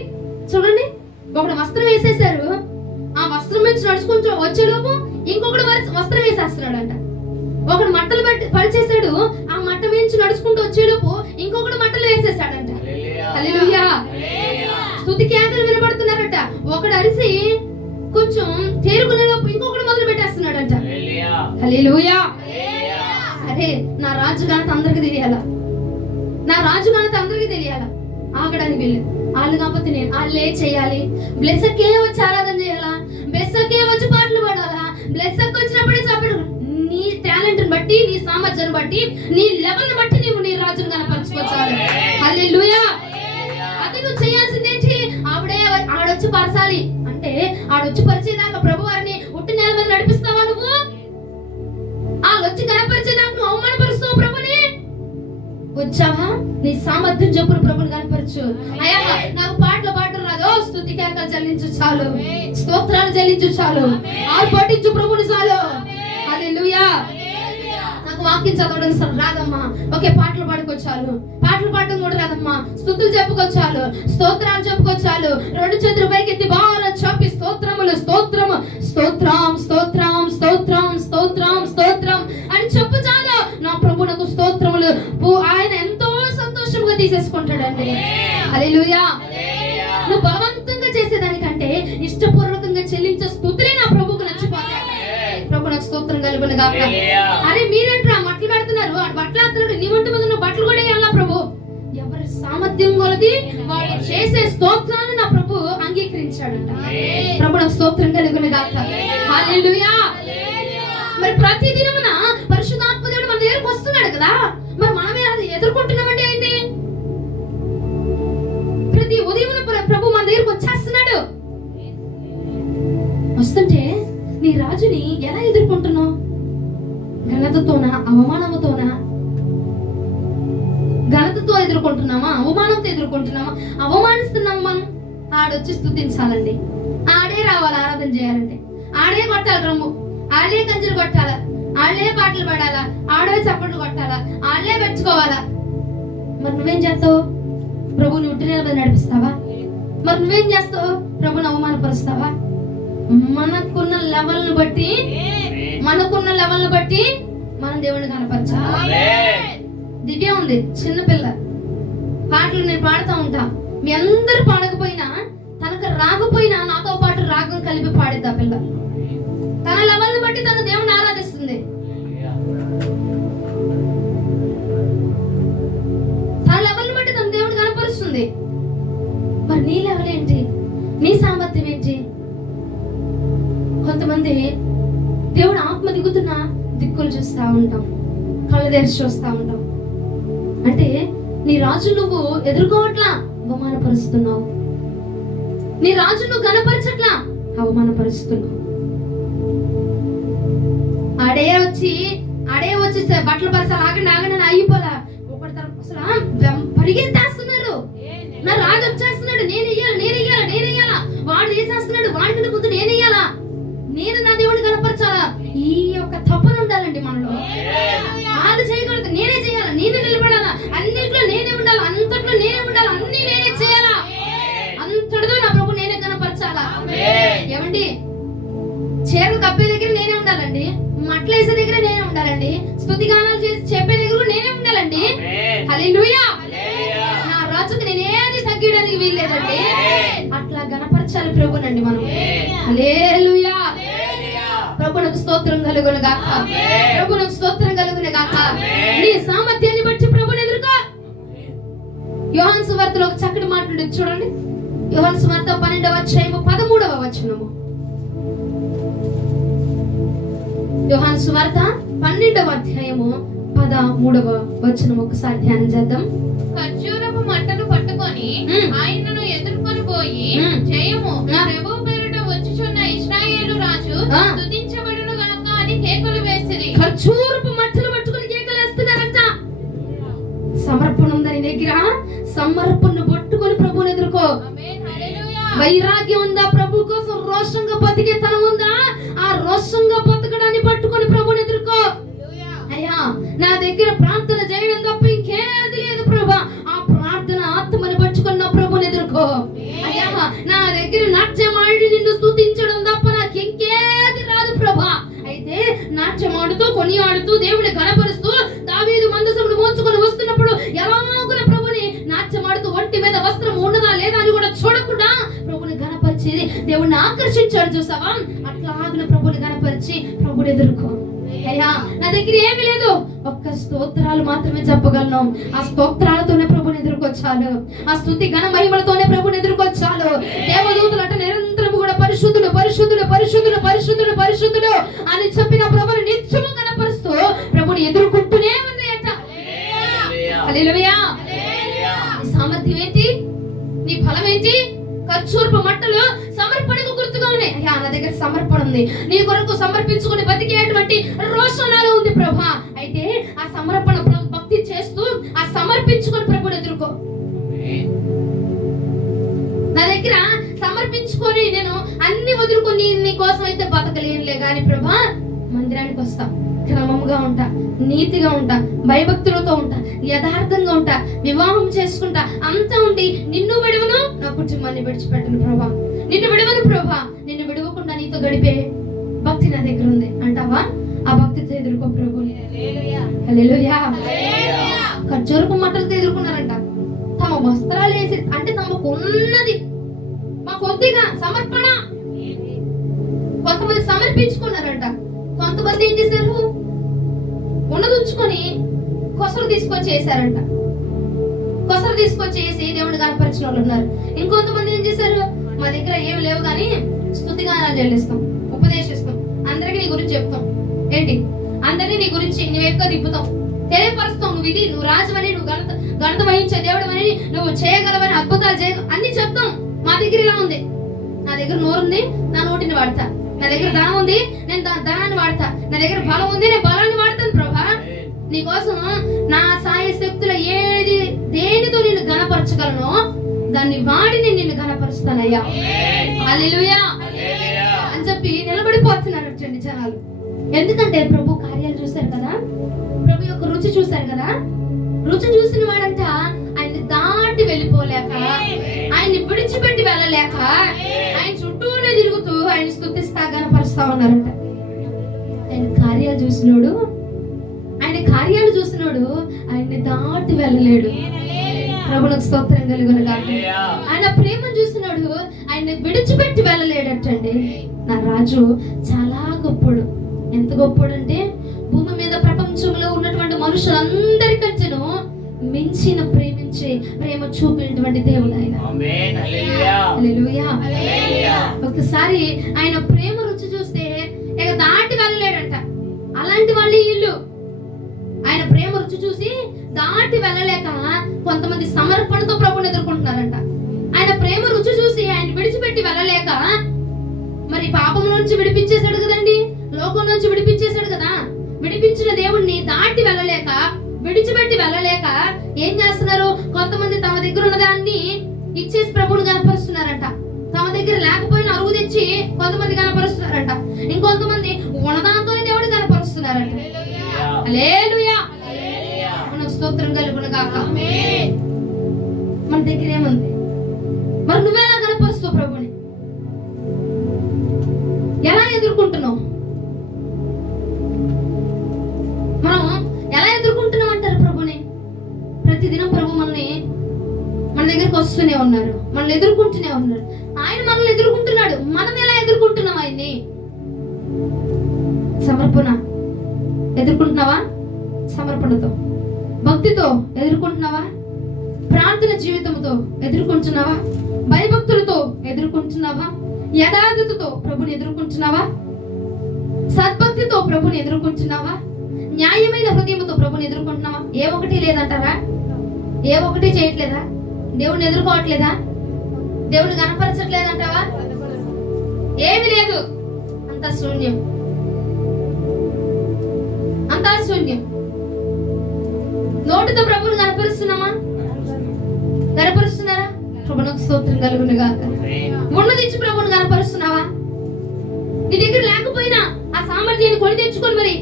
చూడండి, ఒకడు వస్త్రం వేసేసారు, ఆ వస్త్రం నుంచి నడుచుకుంటూ వచ్చేలోపు ఇంకొకడు వస్త్రం వేసేస్తున్నాడంట. ఒకడు మట్టలు పరిచేసాడు, ఆ మట్ట నుంచి నడుచుకుంటూ వచ్చేలోపు ఇంకొకడు మట్టలు వేసేసాడంట. హల్లెలూయా. స్తుతి కేకలు వినబడుతున్నారట. ఒకడు అరిసి కొంచెం తేరుకునేలోపు ఇంకొకడు మొదలు పెట్టేస్తున్నాడంట. హల్లెలూయా. అరే నా రాజు ఘనత అందరికి తెలియాలా, నా రాజు ఘనత అందరికి తెలియాలా. ఆగడానికి వీళ్ళు వాళ్ళు కాకపోతే నేను వాళ్ళే చేయాలి. బ్లెస్సకే వచ్చి ఆరాధన చేయాలా, బ్లెస్సకే వచ్చి పాటలు పాడాలా, బ్లెస్సక్ వచ్చినప్పుడే చెప్పడు. నీ టాలెంట్ బట్టి, నీ సామర్థ్యాన్ని బట్టి, నీ లెవెల్ బట్టి నీవు నీ రాజును కనపరచుకోవాలి. హల్లెలూయా. అది నువ్వు చేయాల్సిందేంటి, ఆడొచ్చి పరచాలి అంటే ఆడొచ్చి పరిచేదాకా ప్రభు వారిని ఉట్టి నేల మీద నడిపిస్తావా నువ్వు? ఆడొచ్చి కనపరిచేదాకా నువ్వు అవమానపరుస్తావు ప్రభుని? వచ్చావా, నీ సామర్థ్యం చెప్పులు ప్రభుని కనపరచు. అయ్యా నాకు పాటలు పాటలు రాదు, స్తుతి కేకలు చెల్లించు చాలు, స్తోత్రాలు చెల్లించు చాలు, ఆర్పాటించు ప్రభుని చాలు. హల్లెలూయా. నాకు వాక్యం చదవడం రాదమ్మా, ఓకే పాటలు పాడుకోవచ్చాలు, పాటలు పాడడం కూడా రాదమ్మా, స్తుతులు చెప్పుకోవచ్చాలు, స్తోత్రాలు చెప్పుకోవచ్చాలు, 2 చేతులు పైకెత్తి బాగా చెప్పి స్తోత్రములు స్తోత్రము స్తోత్రం స్తోత్రం స్తోత్రం స్తోత్రం స్తోత్రం అని చెప్పు చాలు. నా ప్రభువునకు స్తోత్రములు ఆయన ఎంతో సంతోషంగా తీసేసుకుంటాడండి. హల్లెలూయా. నువ్వు బలవంతంగా చేసేదానికంటే ఇష్టపూర్వకంగా చెల్లించే స్తుతులే నా ప్రభువుకు నచ్చిపోతాయి. ప్రభువునకు స్తోత్రం కలుగును గాక. అరే మీరేంట్రా బట్టలు పెడుతున్నారు, బట్టలు వేస్తున్నాడు, నీ ఒంటి మీద నువ్వు బట్టలు కూడా వేయాలా ప్రభు? ఎవరి సామర్థ్యం కొలది వాళ్ళు చేసే స్తోత్రాన్ని నా ప్రభు అంగీకరించాడంట. ప్రభువునకు స్తోత్రం కలుగును గాక. హల్లెలూయా. మరి ప్రతి దినమున పరిశుద్ధాత్మ దేవుడు మన దగ్గరికి వస్తున్నాడు కదా, మరి మనమే అది ఎదుర్కొంటున్నామండి. అయింది ప్రతి ఉదయం ప్రభు మన దగ్గరికి వచ్చేస్తున్నాడు. వస్తుంటే నీ రాజుని ఎలా ఎదుర్కొంటున్నావు? ఘనతతోనా, అవమానముతోనా? ఘనతతో ఎదుర్కొంటున్నామా, అవమానంతో ఎదుర్కొంటున్నామా? అవమానిస్తున్నామా మనం? ఆడొచ్చి స్తుతించాలండి, ఆడే రావాలి ఆరాధన చేయాలంటే, ఆడే కొట్టాలి రమ్ము, ఆడే కంజలు కొట్టాలా, ఆడే పాటలు పాడాలా, ఆడే చప్పట్లు కొట్టాలా, ఆడే పెట్టుకోవాలా. మరి నువ్వేం చేస్తావు? ప్రభుని ఉట్టి నేల మీద నడిపిస్తావా? మరి నువ్వేం చేస్తావు? ప్రభుని అవమానపరుస్తావా? మనకున్న లెవెల్ని బట్టి మనం దేవుని కనపరచాలి. దివ్య ఉంది చిన్నపిల్ల, పాటలు నేను పాడుతూ ఉంటా. మీ అందరు పాడకపోయినా, తనకు రాకపోయినా నాతో పాటు రాగం కలిపి పాడిద్ది ఆ పిల్ల. తన లెవెల్ని బట్టి తను దేవుని ఆరాధిస్తుంది. సామర్థ్యం ఏంటి? కొంతమంది దేవుడు ఆత్మ దిగుతున్న దిక్కులు చూస్తూ ఉంటాం, కళ్ళు తెరిచి చూస్తూ ఉంటాం. అంటే నీ రాజు నువ్వు ఎదుర్కోవట్లా, అవమానపరుస్తున్నావు. నీ రాజు నువ్వు గణపరచట్లా, అవమానపరుస్తున్నావు. ఆడే వచ్చి బట్టలు పరిసలు ఆగండి అయిపోలా ఒకటి అసలు పరిగెత్తేస్తున్నారు. నా రాజు వచ్చేస్తున్నాడు, నేనెయ్యాలా, వాడు వేసేస్తున్నాడు, వాడికి ముందు నేనెయ్యాలా, నేను నా దేవుడిని కనపరచాలా. ఈ యొక్క తపన ఉండాలండి మనలో. అది చేయకూడదు, నేనే చేయాలా, నేనే నిలబడాలా, అన్నిట్లో నేనే ఉండాలా, అంతట్లో నేనే ఉండాలా, అన్ని నేనే చేయాలా, అంతటితో నా ప్రభు నేనే కనపరచాలా. ఏమండి, చీరలు కప్పే దగ్గర నేనే ఉండాలండి, మట్లు వేసే దగ్గర నేనే ఉండాలండి, స్తుతి గానాలు చేసి చెప్పే దగ్గర నేనే ఉండాలండి. హల్లెలూయా. నా రాజుకు నేనేది తగ్గడానికి వీల్లేదండి. అట్లా గణపరచాలి ప్రభునండి మనం. హల్లెలూయా. ప్రభునకు స్తోత్రం కలుగును గాక, ప్రభునకు స్తోత్రం కలుగును గాక. నీ సామర్థ్యాన్ని బట్టి ప్రభుని ఎదుర్కో. యోహాను సువార్తలో ఒక చక్కటి మాట ఉండేది చూడండి. యోహాను సువార్త 12వ అధ్యాయము 13వ వచనము. యోహాను సువార్త 12వ అధ్యాయము 13వ వచనం ఒకసారి ధ్యానం చేద్దాం. ఖర్జూరపు మంటను పట్టుకొని ఆయనను ఎదుర్కొని పోయి జయము ప్రభువు పేరిట వచ్చుచున్న ఇశ్రాయేలు రాజు స్తుతించబడును గాక అని కేకలు వేసిరి. ఖర్జూరపు మంటలు పట్టుకొని కేకలు వేస్తున్నారంట. సమర్పణ ఉందని దగ్గర, సమర్పణను పట్టుకొని ప్రభువుని ఎదుర్కో. వైరాగ్యం ఉందా? ప్రభు కోసం రోషంగా బతికే తనం ఉందా? ఆ రోషంగా బతకడాన్ని పట్టుకొని ప్రభువుని ఎదుర్కో. అయ్యా, నా దగ్గర ప్రార్థన చేయడం తప్ప ఇంకేది లేదు ప్రభా, ఆ ప్రార్థన ఆత్మని పట్టుకొని నా ప్రభువుని ఎదుర్కో. అయ్యా, నా దగ్గర నాట్యం ఆడి నిన్ను స్తుతించడం తప్ప నాకు ఇంకేది రాదు ప్రభా. అయితే నాట్యం ఆడుతూ, కొనియాడుతూ, దేవుని గణపరుస్తూ దావీదు మందసమును మోసుకొని వస్తున్నప్పుడు ఎలాగున ప్రభుని నాట్యం ఆడుతూ ఒంటి మీద వస్త్రం ఉన్నదా లేదా అని కూడా చూడకుండా ప్రభుని గణపరిచి దేవుణ్ణి ఆకర్షించాడు. చూసావా? అట్లా ఆగిన ప్రభుని గణపరిచి ప్రభుని ఎదుర్కో. అయ్యా, నా దగ్గర ఏమీ లేదు, ఒక్క స్తోత్రాలు మాత్రమే చెప్పగలను. ఆ స్తోత్రాలతోనే ప్రభుని ఎదుర్కొచ్చాలు, ఆ స్తుతి ఘన మహిమలతోనే ప్రభుని ఎదుర్కొచ్చాలు. దేవదూతలు అట నిరంతరం కూడా పరిశుద్ధుడు పరిశుద్ధుడు పరిశుద్ధుడు పరిశుద్ధుడు పరిశుద్ధుడు అని చెప్పిన ప్రభుని నిత్యము కనపరుస్తూ ప్రభుని ఎదుర్కొంటూనే ఉంది అట. హల్లెలూయా. సామర్థ్యం ఏంటి? నీ బలం ఏంటి? ఖర్జూరపు మంటలు సమర్పణకు గుర్తుగా ఉన్నాయి. అయ్యా, నా దగ్గర సమర్పణ ఉంది, నీ కొరకు సమర్పించుకుని బతికేటువంటి రోషం నాలో ఉంది ప్రభా. అయితే ఆ సమర్పణ భక్తి చేస్తూ ఆ సమర్పించుకొని ప్రభుని ఎదుర్కో. నా దగ్గర సమర్పించుకొని నేను అన్ని వదులుకొని నీ కోసం అయితే బతకలేనులే గాని ప్రభా, మందిరానికి వస్తా, క్రమంగా ఉంటా, నీతిగా ఉంటా, భయభక్తులతో ఉంటా, యథార్థంగా ఉంటా, వివాహం చేసుకుంటా, అంతా ఉండి నిన్ను విడవను, నా కుటుంబాన్ని విడిచిపెట్టను ప్రభా, నిన్ను విడవను ప్రభా, నిన్ను విడవకుండా నీతో గడిపే భక్తి నా దగ్గర ఉంది అంటావా? ఆ భక్తితో ఎదుర్కో ప్రభుని. హల్లెలూయా. ఖర్జూరపు మంటలతో ఎదుర్కొన్నారంట. తమ వస్త్రాలు వేసి, అంటే తమకు ఉన్నది మా కొద్దిగా సమర్పణ. కొంతమంది సమర్పించుకున్నారంట, కొంతమంది ఏం చేశారు, ఉన్నదుంచుకొని కొసరు తీసుకొచ్చి వేసారంట. కొసరు తీసుకొచ్చి వేసి దేవుని కనపరిచిన వాళ్ళు ఉన్నారు. ఇంకొంతమంది ఏం చేశారు, మా దగ్గర ఏమి లేవు కానీ స్తుతిగానాలు చెల్లిస్తాం, ఉపదేశిస్తాం, అందరికీ నీ గురించి చెప్తాం. ఏంటి, అందరినీ నీ గురించి నువ్వు ఎక్కువ తిప్పుతాం, తెలియపరుస్తాం. నువ్వు ఇది, నువ్వు రాజువని, నువ్వు ఘనత వహించే దేవుడు అని, నువ్వు చేయగలవని, అద్భుతాలు అని చెప్తాం. మా దగ్గర ఇలా ఉంది, నా దగ్గర నోరుంది, నా నోటిని వాడతా. నా దగ్గర ధనం ఉంది, నేను ధనాన్ని వాడతా. నా దగ్గర బలం ఉంది, నేను బలాన్ని వాడతాను ప్రభా. నీకోసం నా సాయ శక్తుల దేనితో నిన్ను ఘనపరచగలను దాన్ని వాడి నేను నిన్ను ఘనపరుస్తానయ్యా. హల్లెలూయా అని చెప్పి నిలబడిపోతున్నారు జనాలు. ఎందుకంటే ప్రభు కార్యాలు చూశారు కదా, ప్రభు యొక్క రుచి చూశారు కదా. రుచి చూసిన వాడంట ఆయన్ని దాటి వెళ్ళిపోలేక, ఆయన్ని విడిచిపెట్టి వెళ్ళలేక, ఆయన చుట్టూనే తిరుగుతూ ఆయన స్తుతిస్తా ఘనపరుస్తా ఉన్నారంట. ఆయన కార్యాలు చూసినోడు ఆయన్ని దాటి వెళ్ళలేడు. ప్రభువుకు స్తోత్రం కలుగును గాక. ఆయన ప్రేమను చూసినోడు ఆయన్ని విడిచిపెట్టి వెళ్ళలేడటండి. నా రాజు చాలా గొప్పడు. ఎంత గొప్పడు అంటే, భూమి మీద ప్రపంచంలో ఉన్నటువంటి మనుషులందరికంటేను మించిన ప్రేమ చూపినటువంటి దేవుడు ఆయన. ఆమేన్. హల్లెలూయా. హల్లెలూయా. హల్లెలూయా. ఒకసారి ఆయన ప్రేమ రుచి చూస్తే ఇక దాటి వెళ్ళలేడంట. అలాంటి వాళ్ళే వీళ్ళు. ఆయన ప్రేమ రుచి చూసి దాటి వెళ్ళలేక కొంతమంది సమర్పణతో ప్రభుని ఎదుర్కొంటున్నారంట. ఆయన ప్రేమ రుచి చూసి ఆయన విడిచిపెట్టి వెళ్ళలేక, మరి పాపం నుంచి విడిపించేశాడు కదండి, లోకం నుంచి విడిపించేశాడు కదా, విడిపించిన దేవుణ్ణి దాటి వెళ్ళలేక, విడిచిపెట్టి వెళ్ళలేక ఏం చేస్తున్నారు? కొంతమంది తమ దగ్గర ఉన్నదాన్ని ఇచ్చేసి ప్రభుని కనపరుస్తున్నారంట. తమ దగ్గర లేకపోయినా అరువు తెచ్చి కొంతమంది కనపరుస్తున్నారంట. ఇంకొంతమంది ఉన్నదాంతోనే దేవుడు కనపరుస్తున్నారంట. హల్లెలూయా. మనకు స్తోత్రం కలుగును గాక. మన దగ్గర ఏముంది? మరి నువ్వెలా కనపరుస్తావు ప్రభుని? ఎలా ఎదుర్కొంటున్నావు? మనం ఎలా ఎదుర్కొంటున్నాం అంటారు ప్రభుని? ప్రతిదినం ప్రభు మన దగ్గరికి వస్తూనే ఉన్నారు, మనల్ని ఎదుర్కొంటూనే ఉన్నారు. ఆయన మనల్ని ఎదుర్కొంటున్నాడు. మనం ఎలా ఎదుర్కొంటున్నాం ఆయన్ని? సమర్పణ ఎదుర్కొంటున్నావా? సమర్పణతో, భక్తితో ఎదుర్కొంటున్నావా? ప్రార్థన జీవితంతో ఎదుర్కొంటున్నావా? భయభక్తులతో ఎదుర్కొంటున్నావా? యథార్థతతో ప్రభుని ఎదుర్కొంటున్నావా? సద్భక్తితో ప్రభుని ఎదుర్కొంటున్నావా? న్యాయమైన హృదయంతో ప్రభుని ఎదుర్కొంటున్నావా? ఏ ఒకటి లేదంటారా? ఏ ఒకటి చేయట్లేదా? దేవుని ఎదుర్కోవట్లేదా? దేవుని కనపరచట్లేదంటావా? ఏమి లేదు. అంతా శూన్యం, అంతా శూన్యం. నోటితో ప్రభుని కనపరుస్తున్నామా? కనపరుస్తున్నారా? ప్రభునికి స్తోత్రం కలుగును గాక. ఉన్నదిచ్చి ప్రభుని కనపరుస్తున్నావా? నీ దగ్గర లేకపోయినా ఆ సామర్థ్యాన్ని కొని తెచ్చుకొని మరి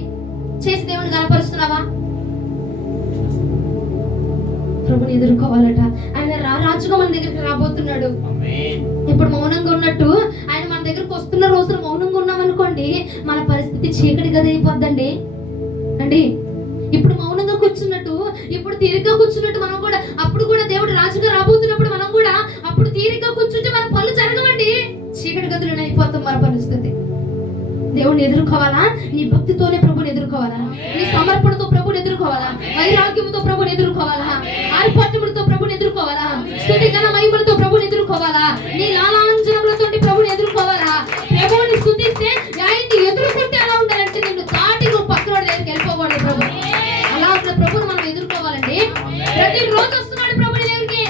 చేసి దేవుని కనపరుస్తున్నావా? ప్రభుని ఎదుర్కోవాలట. ఆయన రాజుగా మన దగ్గరికి రాబోతున్నాడు. ఇప్పుడు మౌనంగా ఉన్నట్టు ఆయన మన దగ్గరకు వస్తున్న రోజున మౌనంగా ఉన్నాం అనుకోండి, మన పరిస్థితి చీకటి గది అయిపోద్దండి అండి. ఇప్పుడు మౌనంగా కూర్చున్నట్టు, ఇప్పుడు తీరిగ్గా కూర్చున్నట్టు మనం కూడా అప్పుడు కూడా దేవుడు రాజుగా రాబోతున్నప్పుడు మనం కూడా అప్పుడు తీరిగ్గా కూర్చుంటే మన పనులు జరగవండి. చీకటి గదులు అయిపోతాం మన పరిస్థితి. దేవుని ఎదుర్కోవాలా? నీ భక్తితోనే ప్రభుని ఎదుర్కోవాలా? నీ సమర్పణతో ప్రభుని ఎదుర్కోవాలా? వైరాగ్యంతో ప్రభుని ఎదుర్కోవాలా? ఆర్పత్యములతో ప్రభుని ఎదుర్కోవాలా? స్తుతిగణ మహిమలతో ప్రభుని ఎదుర్కోవాలా? నీ లాలాంజనములతో ప్రభుని ఎదుర్కోవాలా? ప్రభుని స్తుతిస్తే ఆయన్ని ఎదుర్కొంటే ఎలా ఉండాలంటే నిన్ను దాటి నువ్వు పక్కన దగ్గరికి వెళ్ళిపోకూడదు. ప్రభు అలా ఉన్న ప్రభుని మనం ఎదుర్కోవాలండి. ప్రతిరోజు వస్తున్నాడు ప్రభుని దగ్గరికి.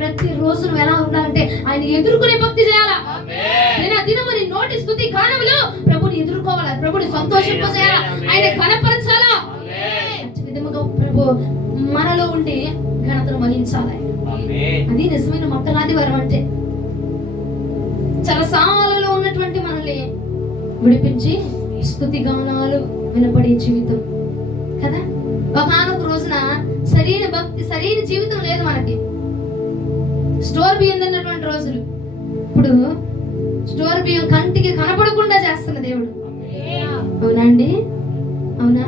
ప్రతిరోజు నువ్వు ఎలా ఉండాలంటే ఆయన ఎదుర్కొనే భక్తి చేయాలా? నేను ఆ దినము నీ నోటి స్తుతి గానములు ప్రభుని ఎదుర్కోవాలా? ప్రభుని సంతోషింపజేయాలా? ఆయన కనపరచాలా? విధముగా ప్రభు మనలో ఉండి ఘనతను వహించాలి. అది నిజమైన మొట్టనాది వరం అంటే. చెరసాలలో ఉన్నటువంటి మనల్ని విడిపించి స్తుతి గానాలు వినపడే జీవితం కదా. ఒకనొక రోజున సరైన భక్తి, సరైన జీవితం లేదు మనకి. స్టోర్ బియ్యం తిన్నటువంటి రోజులు. ఇప్పుడు స్టోర్ బియ్యం కంటికి కనపడకుండా చేస్తున్న దేవుడు. అవునండి, అవునా?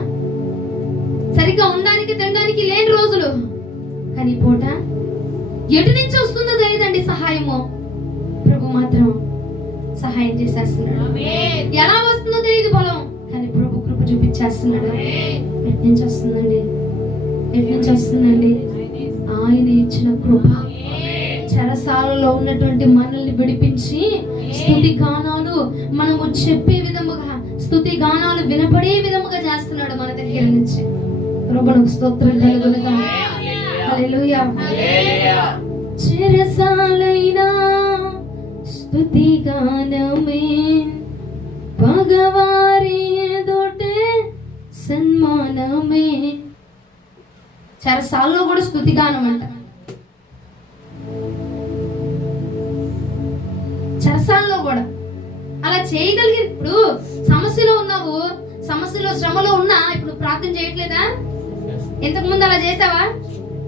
సరిగ్గా ఉండడానికి తినడానికి లేని రోజులు. కానీ పూట ఎటు నుంచి వస్తుందో తెలియదండి సహాయము. ప్రభు మాత్రం సహాయం చేసేస్తున్నాడు. ఎలా వస్తుందో తెలియదు బలం, కానీ ప్రభు కృప చూపించేస్తున్నాడు. ఎటు నుంచి వస్తుందండి? ఎటు నుంచి వస్తుందండి? ఆయన ఇచ్చిన కృప. చెరసాలలో ఉన్నటువంటి మనల్ని విడిపించి స్తుతి గానాలు మనము చెప్పే విధముగా, స్తుతి గానాలు వినపడే విధముగా చేస్తున్నాడు మన దగ్గర నుంచి. ప్రభువుకు స్తోత్రం కలుగును గాక. హల్లెలూయా. చెరసాలైనా స్తుతి గానమే, పగవారి ఎదుటే సన్మానమే. చెరసాలలో కూడా స్తుతి గానం అంట. చెరసాలలో కూడా అలా చేయగలిగి. ఇప్పుడు సమస్యలో ఉన్నావు, సమస్యలో శ్రమలో ఉన్నా ఇప్పుడు ప్రార్థన చేయట్లేదా? ఇంతకు ముందు అలా చేసావా?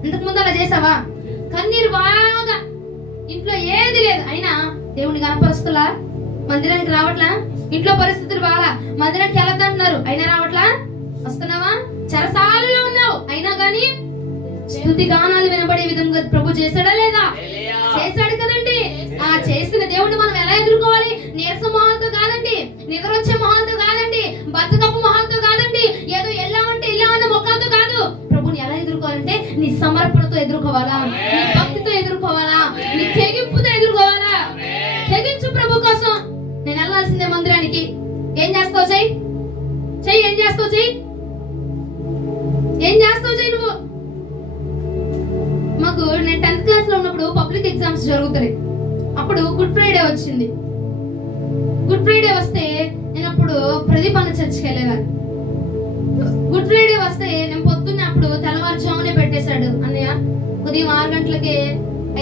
ఇంతకు ముందు అలా చేసావా? కన్నీరు బాగా, ఇంట్లో ఏది లేదు అయినా దేవుని కనపరుస్తులా? మందిరానికి రావట్లా? ఇంట్లో పరిస్థితులు బాగా, మందిరానికి వెళ్ళొద్దంటున్నారు అయినా రావట్లా? వస్తున్నావా? చెరసాలలో ఉన్నావు అయినా గానీ స్తుతి గానాలు వినబడే విధంగా ప్రభు చేశాడా లేదా? చేశాడు కదండి. ఆ చేసిన దేవుడిని మనం ఎలా ఎదుర్కోవాలి? నీరస మొహాలతో కాదండి, నిద్ర వచ్చే మొహాలతో కాదండి, బతుకప్పు మొహాలతో కాదండి, ఏదో వెళ్ళామంటే వెళ్ళామన్న మొక్కలతో కాదు. ప్రభుని ఎలా ఎదుర్కోవాలంటే నీ సమర్పణ చేస్తావు చెయ్యి, ఏం చేస్తావు చెయ్యి నువ్వు. మాకు నేను 10th క్లాస్ లో ఉన్నప్పుడు పబ్లిక్ ఎగ్జామ్స్ జరుగుతున్నాయి. అప్పుడు గుడ్ ఫ్రైడే వచ్చింది. గుడ్ ఫ్రైడే వస్తే నేను అప్పుడు ప్రదీప్ అన్న చర్చికి వెళ్ళేదాన్ని. గుడ్ ఫ్రైడే వస్తే నేను పొద్దున్నే అప్పుడు తెల్లవారుజామునే పెట్టేశాడు అన్నయ్య. ఉదయం 6 గంటలకి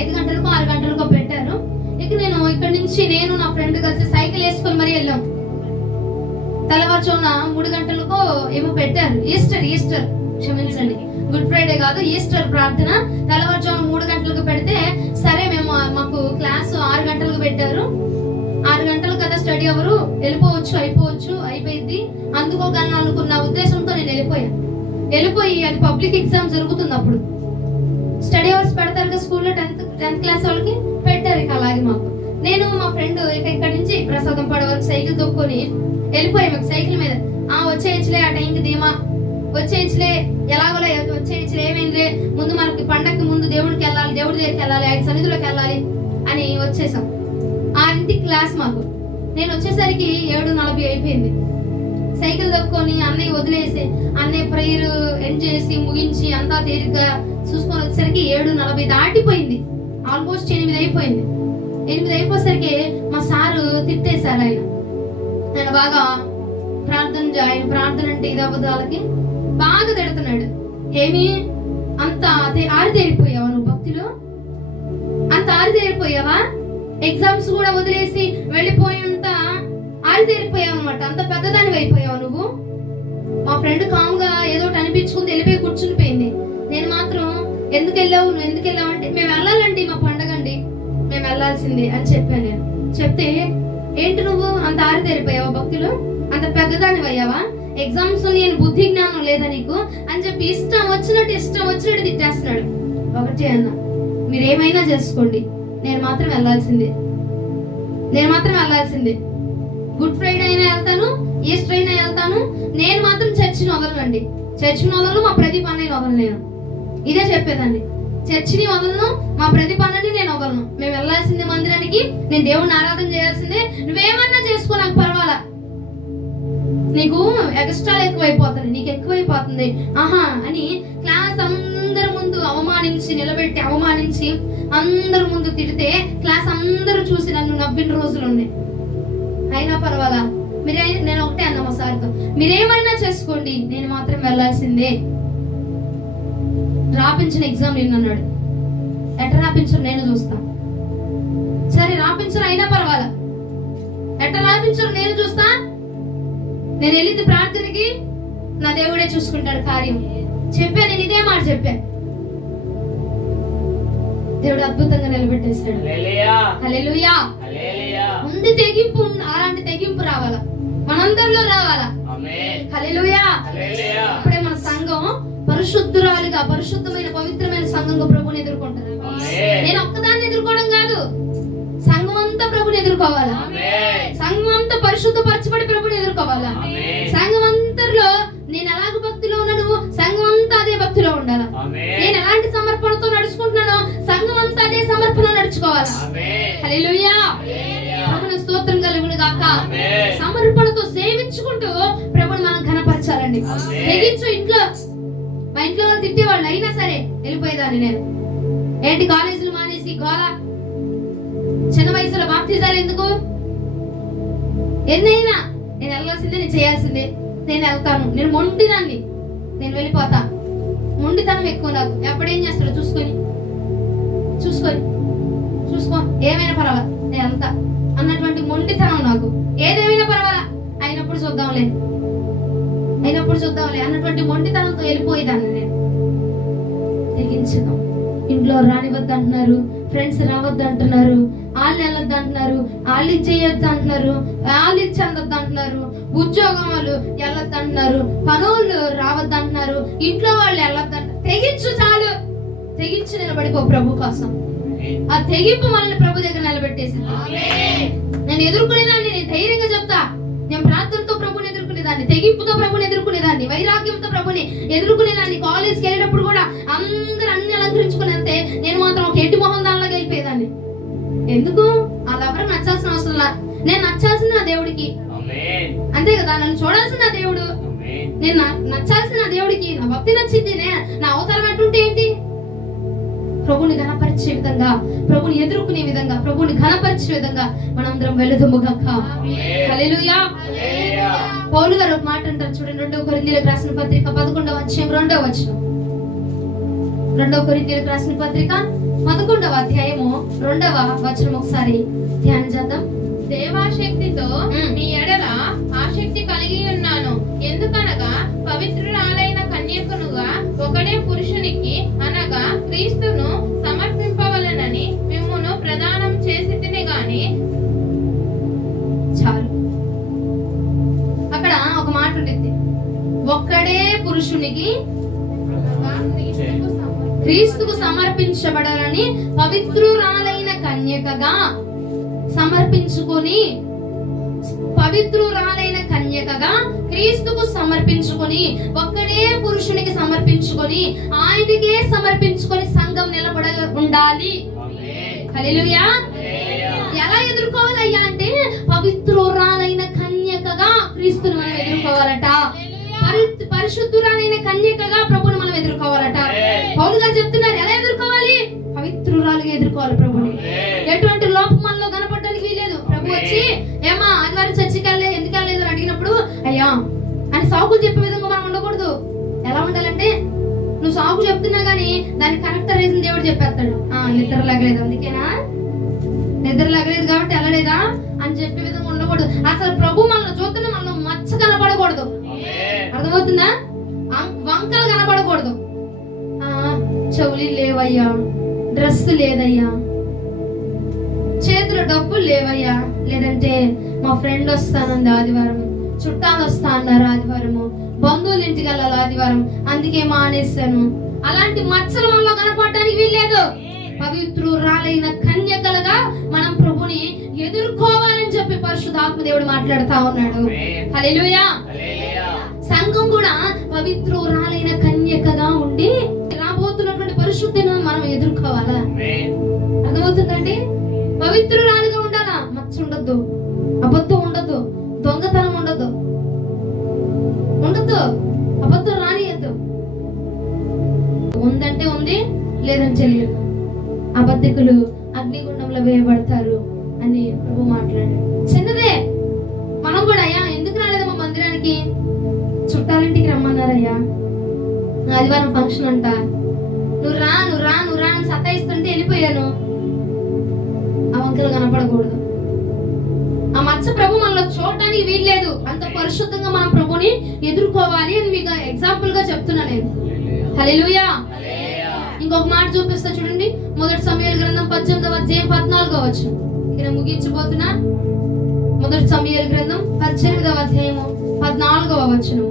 5 గంటలకో 6 గంటలకో పెట్టారు. ఇక నేను ఇక్కడ నుంచి నేను నా ఫ్రెండ్ కలిసి సైకిల్ వేసుకొని మరీ వెళ్ళాం. తెల్లవారుజామున 3 గంటలకో ఏమో పెట్టారు. ఈస్టర్ క్షమించండి, గుడ్ ఫ్రైడే కాదు, ఈస్టర్ ప్రార్థన. తెల్లవారుజామున 3 గంటలకు పెడితే సరే మేము మాకు క్లాసు 6 గంటలకు పెట్టారు. 6 గంటలు కదా స్టడీ అవరు, వెళ్ళిపోవచ్చు అయిపోయింది అందుకోగలను అనుకున్న ఉద్దేశంతో నేను వెళ్ళిపోయి అది పబ్లిక్ ఎగ్జామ్ జరుగుతుంది. అప్పుడు స్టడీ అవర్స్ పెడతారు కదా స్కూల్లో, 10th క్లాస్ వాళ్ళకి పెట్టారు. ఇక అలాగే మాకు నేను మా ఫ్రెండ్ ఇక ఇక్కడ నుంచి ప్రసాదం పడ వరకు సైకిల్ తొక్కుని వెళ్ళిపోయాం. మాకు సైకిల్ మీద వచ్చేయచ్చులే, ఆ టైంకి ధీమా వచ్చేయచ్చులే, ఎలాగోలే వచ్చేయచ్చులే, ఏమైందిలే, ముందు మనకి పండగకి ముందు దేవుడి దగ్గరికి వెళ్ళాలి, ఆయన సన్నిధిలోకి వెళ్ళాలి అని వచ్చేసాం. 6ంటికి క్లాస్ మాకు. నేను వచ్చేసరికి 7:40 అయిపోయింది. సైకిల్ తొక్కుని అన్నయ్య వదిలేసి అన్నయ్య ప్రేయర్ ఎండ్ చేసి ముగించి అంతా తేలిగ్గా చూసుకొని వచ్చేసరికి 7:40 దాటిపోయింది. ఆల్మోస్ట్ 8 అయిపోయింది. 8 అయిపోయేసరికి మా సారు తిట్టేశారు. ఆయన బాగా ఆయన ప్రార్థన అంటే ఇది అబద్ధాలకి బాగా తిడుతున్నాడు. ఏమి అంత ఆరితేరిపోయావా నువ్వు భక్తిలో? అంత ఆరితేరిపోయావా? ఎగ్జామ్స్ కూడా వదిలేసి వెళ్ళిపోయేంత ఆరితేరిపోయావు అనమాట. అంత పెద్దదాని అయిపోయావు నువ్వు. మా ఫ్రెండ్ కామ్గా ఏదో ఒకటి అనిపించుకుంది వెళ్ళిపోయి కూర్చుని పోయింది. నేను మాత్రం ఎందుకు వెళ్ళావు అంటే మేము వెళ్ళాలండి, మా పండగ అండి, మేము వెళ్ళాల్సిందే అని చెప్పాను. నేను చెప్తే ఏంటి నువ్వు అంత ఆరితేరిపోయావా భక్తిలో? అంత పెద్దదాని అయ్యావా? ఎగ్జామ్స్ నేను బుద్ధి జ్ఞానం లేదా నీకు అని చెప్పి ఇష్టం వచ్చినట్టు తిట్టేస్తున్నాడు. ఒకటే అన్న, మీరేమైనా చేసుకోండి, నేను మాత్రం వెళ్ళాల్సిందే. గుడ్ ఫ్రైడే అయినా వెళ్తాను, ఈస్టర్ అయినా వెళ్తాను, నేను మాత్రం చర్చిని వదలనండి. చర్చిని వదలను, మా ప్రదీప్ అన్నయ్యని వదలను. నేను ఇదే చెప్పేదాన్ని, చర్చిని వదలను, మా ప్రదీప్ అన్నని నేను వదలను. మేము వెళ్ళాల్సిందే మందిరానికి, నేను దేవుడిని ఆరాధన చేయాల్సిందే. నువ్వేమన్నా చేసుకో, నాకు పర్వాలా. నీకు ఎక్స్ట్రాలు ఎక్కువైపోతుంది, నీకు ఎక్కువైపోతుంది ఆహా అని క్లాస్ అందరి ముందు నిలబెట్టి అవమానించి అందరి ముందు తిడితే క్లాస్ అందరూ చూసి నన్ను నవ్విన రోజులు ఉన్నాయి. అయినా పర్వాలా, నేను ఒకటే అన్నా మా సార్తో, మీరేమైనా చేసుకోండి, నేను మాత్రం వెళ్ళాల్సిందే. రాపించిన ఎగ్జామ్ నిన్నన్నాడు. ఎట్ట రాపించరు నేను చూస్తా. సరే రాపించరు, అయినా పర్వాలా, ఎట్ట రాపించరు నేను చూస్తా. నేను వెళ్ళింది ప్రార్థనకి, నా దేవుడే చూసుకుంటాడు కార్యం చెప్పా. నేను ఇదే మాట చెప్పా. దేవుడు అద్భుతంగా నిలబెట్టేశాడు. హల్లెలూయా. ఉంది తెగింపు, అలాంటి తెగింపు రావాలా, మనందరిలో రావాలా. హల్లెలూయా. ఇప్పుడే మన సంఘం పరిశుద్ధురాలుగా, పరిశుద్ధమైన పవిత్రమైన సంఘంగా ప్రభుని ఎదుర్కొంటారు. నేను ఒక్కదాన్ని ఎదుర్కోవడం కాదు, సంఘం అంతా ప్రభుని ఎదుర్కోవాలా. సంఘం అంతా పరిశుద్ధపరచబడి ప్రభుని ఎదుర్కోవాలా. సంఘం అంతలో నేను ఎలాగ భక్తిలో ఉన్నాను, సంఘం అంతా అదే భక్తిలో ఉండాలా. నేను ఎలాంటి సమర్పణతో నడుచుకుంటున్నానో సంఘం అంతా అదే సమర్పణ నడుచుకోవాలా. హల్లెలూయా. ప్రభుని స్తోత్రం కలుగును గాక. సమర్పణతో సేవించుకుంటూ ప్రభుని మనం ఘనపరచాలండి. తెగించు. మా ఇంట్లో వాళ్ళు తిట్టేవాళ్ళు, అయినా సరే వెళ్ళిపోయేదాన్ని నేను. ఏంటి కాలేజీలు మానేసి గోల, చిన్న వయసులో బాప్తిజాలు ఎందుకు? ఎన్నైనా నేను వెళ్ళాల్సిందే, నేను చేయాల్సిందే, నేను వెళ్తాను. నేను మొండిదాన్ని, నేను వెళ్ళిపోతా. మొండితనం ఎక్కువ నాకు. ఎప్పుడేం చేస్తాడు చూసుకో ఏమైనా పర్వాలా, నేను వెళ్తా అన్నటువంటి మొండితనం నాకు. ఏదేమైనా పర్వాలా, అయినప్పుడు చూద్దాంలే అన్నటువంటి మొండితనంతో వెళ్ళిపోయేదాన్ని నేను. తెగించుదాం. ఇంట్లో రానివద్దు అంటున్నారు, ఫ్రెండ్స్ రావద్దు అంటున్నారు, వాళ్ళు వెళ్ళొద్దు అంటున్నారు, వాళ్ళు ఇచ్చేయొద్దు అంటున్నారు, వాళ్ళు ఇచ్చి అందొద్దు అంటున్నారు, ఉద్యోగం వాళ్ళు వెళ్ళొద్దు అంటున్నారు, పనులు రావద్దు అంటున్నారు, ఇంట్లో వాళ్ళు వెళ్ళొద్దు అంటారు. తెగించు, చాలు. తెగించి నిలబడిపో ప్రభు కోసం. ఆ తెగింపు మనల్ని ప్రభు దగ్గర నిలబెట్టేసింది. నేను ఎదుర్కొనేదాన్ని, నేను ధైర్యంగా చెప్తా. నేను ప్రార్థనతో ప్రభుని ఎదుర్కొనేదాన్ని, తెగింపుతో ప్రభుని ఎదుర్కొనేదాన్ని, వైరాగ్యంతో ప్రభుని ఎదుర్కొనేదాన్ని. కాలేజ్కి వెళ్ళేటప్పుడు కూడా అందరూ అన్ని అలంకరించుకుని వెళ్తే నేను మాత్రం ఒక ఎడ్డి మొహం దానిలాగా వెళ్ళిపోయేదాన్ని. ఎందుకు? వాళ్ళెవరికి నచ్చాల్సిన అవసరం లా. నేను నచ్చాల్సింది నా దేవుడికి, అంతే కదా. నన్ను చూడాల్సింది నా దేవుడు. నేను నచ్చాల్సిన దేవుడికి నా భక్తి నచ్చింది, నా అవతారం అంటుంటే ఏంటి? ప్రభుని ఘనపరిచే విధంగా, ప్రభుని ఎదుర్కొనే విధంగా, ప్రభుని ఘనపరిచే విధంగా మనందరం వెళుదుము గాక. హల్లెలూయా. పౌలు గారు ఒక మాట అంటారు చూడండి, 2 కొరింథీయులకు రాసిన పత్రిక 11వ అధ్యాయం 2వ వచనం. 2 కొరింథీయులకు రాసిన పత్రిక 11వ అధ్యాయము 2వ వచనం ఒకసారి ధ్యానం చేద్దాం. దేవాశక్తితో మీ ఎడల ఆసక్తి కలిగి ఉన్నాను, ఎందుకనగా పవిత్రురాలైన కన్యకనుగా ఒకడే పురుషునికి అనగా క్రీస్తును సమర్పింపవలెనని మిమ్మును ప్రదానం చేసితిని గాని. చాలు, అక్కడ ఒక మాట ఉంటుంది, ఒక్కడే పురుషునికి క్రీస్తుకు సమర్పించబడాలని పవిత్రురాలైన కన్యకగా సమర్పించుకొని, పవిత్రురాలైన కన్యకగా క్రీస్తుకు సమర్పించుకొని, ఒక్కడే పురుషునికి సమర్పించుకొని, ఆయనకే సమర్పించుకొని సంఘం నిలబడ ఉండాలి. హల్లెలూయా. ఎలా ఎదుర్కోవాలయ్యా అంటే పవిత్రురాలైన కన్యకగా క్రీస్తుని మనం ఎదుర్కోవాలట. పరిశుద్ధురాలైన కన్యకగా ప్రభుని మనం ఎదుర్కోవాలట. పౌలు గారు చెప్తున్నారు ఎలా ఎదుర్కోవాలి? పవిత్రురాలుగా ఎదుర్కోవాలి ప్రభుని. ఎటువంటి లోపం మనలో కనపడడానికి వీలేదు. ప్రభు వచ్చి ఏమా ఆదివారం చర్చికి వెళ్ళే ఎందుకు వెళ్ళలేదు అని అడిగినప్పుడు అయ్యా అని సాకులు చెప్పే విధంగా మనం ఉండకూడదు. ఎలా ఉండాలంటే నువ్వు సాకు చెప్తున్నా గానీ దానికి కరెక్ట్ రీజన్ దేవుడు చెప్పేస్తాడు. నిద్ర లాగలేదు అందుకేనా, నిద్ర లాగలేదు కాబట్టి వెళ్ళలేదా అని చెప్పే విధంగా ఉండకూడదు. అసలు ప్రభు మనల్ని చూస్తున్నా మనలో మచ్చ కనపడకూడదు. అర్థమవుతుందా? వంకలు కనపడకూడదు. చెవులు లేవయ్యా, డ్రెస్ లేదయ్యా, చేతుల డబ్బులు లేవయ్యా, లేదంటే మా ఫ్రెండ్ వస్తానంది ఆదివారం, చుట్టాలు వస్తా అన్నారు ఆదివారము, బంధువుల ఇంటికి వెళ్ళాలి ఆదివారం అందుకే మానేశాను. అలాంటి మచ్చలు మనలో కనపడడానికి వీల్లేదు. పవిత్రురాలైన కన్యకలుగా మనం ప్రభుని ఎదుర్కోవాలని చెప్పి పరిశుద్ధాత్మ దేవుడు మాట్లాడుతా ఉన్నాడు. హల్లెలూయా. సంఘం కూడా పవిత్రురాలైన కన్యకగా ఉండి రాబోతున్నటువంటి పరిశుద్ధిని మనం ఎదుర్కోవాలా? అర్థమవుతుందండి? పవిత్రురాలిగా ఉండాలా. మచ్చ ఉండద్దు, అబద్ధం ఉండద్దు, దొంగతనం ఉండద్దు, అబద్ధం రానియద్దు. ఉందంటే ఉంది, లేదంటే లేదు. అబద్ధికులు అగ్నిగుండంలో వేయబడతారు అని ప్రభు మాట్లాడాడు. చిన్నదే. మనం కూడా అయ్యా ఎందుకు రాలేదమ్మా మందిరానికి? చుట్టాలింటికి రమ్మన్నారయ్యా, ఆదివారం ఫంక్షన్ అంట, నువ్వు రా అని సతాయిస్తుంటే వెళ్ళిపోయాను. ఆ వంకలు కనపడకూడదు. ఆ మచ్చ ప్రభు మనలో చూడటానికి వీల్లేదు. అంత పరిశుద్ధంగా మనం ప్రభుని ఎదుర్కోవాలి అని మీకు ఎగ్జాంపుల్ గా చెప్తున్నా నేను. హల్లెలూయా. ఇంకొక మాట చూపిస్తా చూడండి, 1 సమూయేలు గ్రంథం 18వ అధ్యాయం 14వ వచనం. ఇక్కడ ముగించబోతున్నా. 1 సమూయేలు గ్రంథం 18వ అధ్యాయము 14వ వచనం.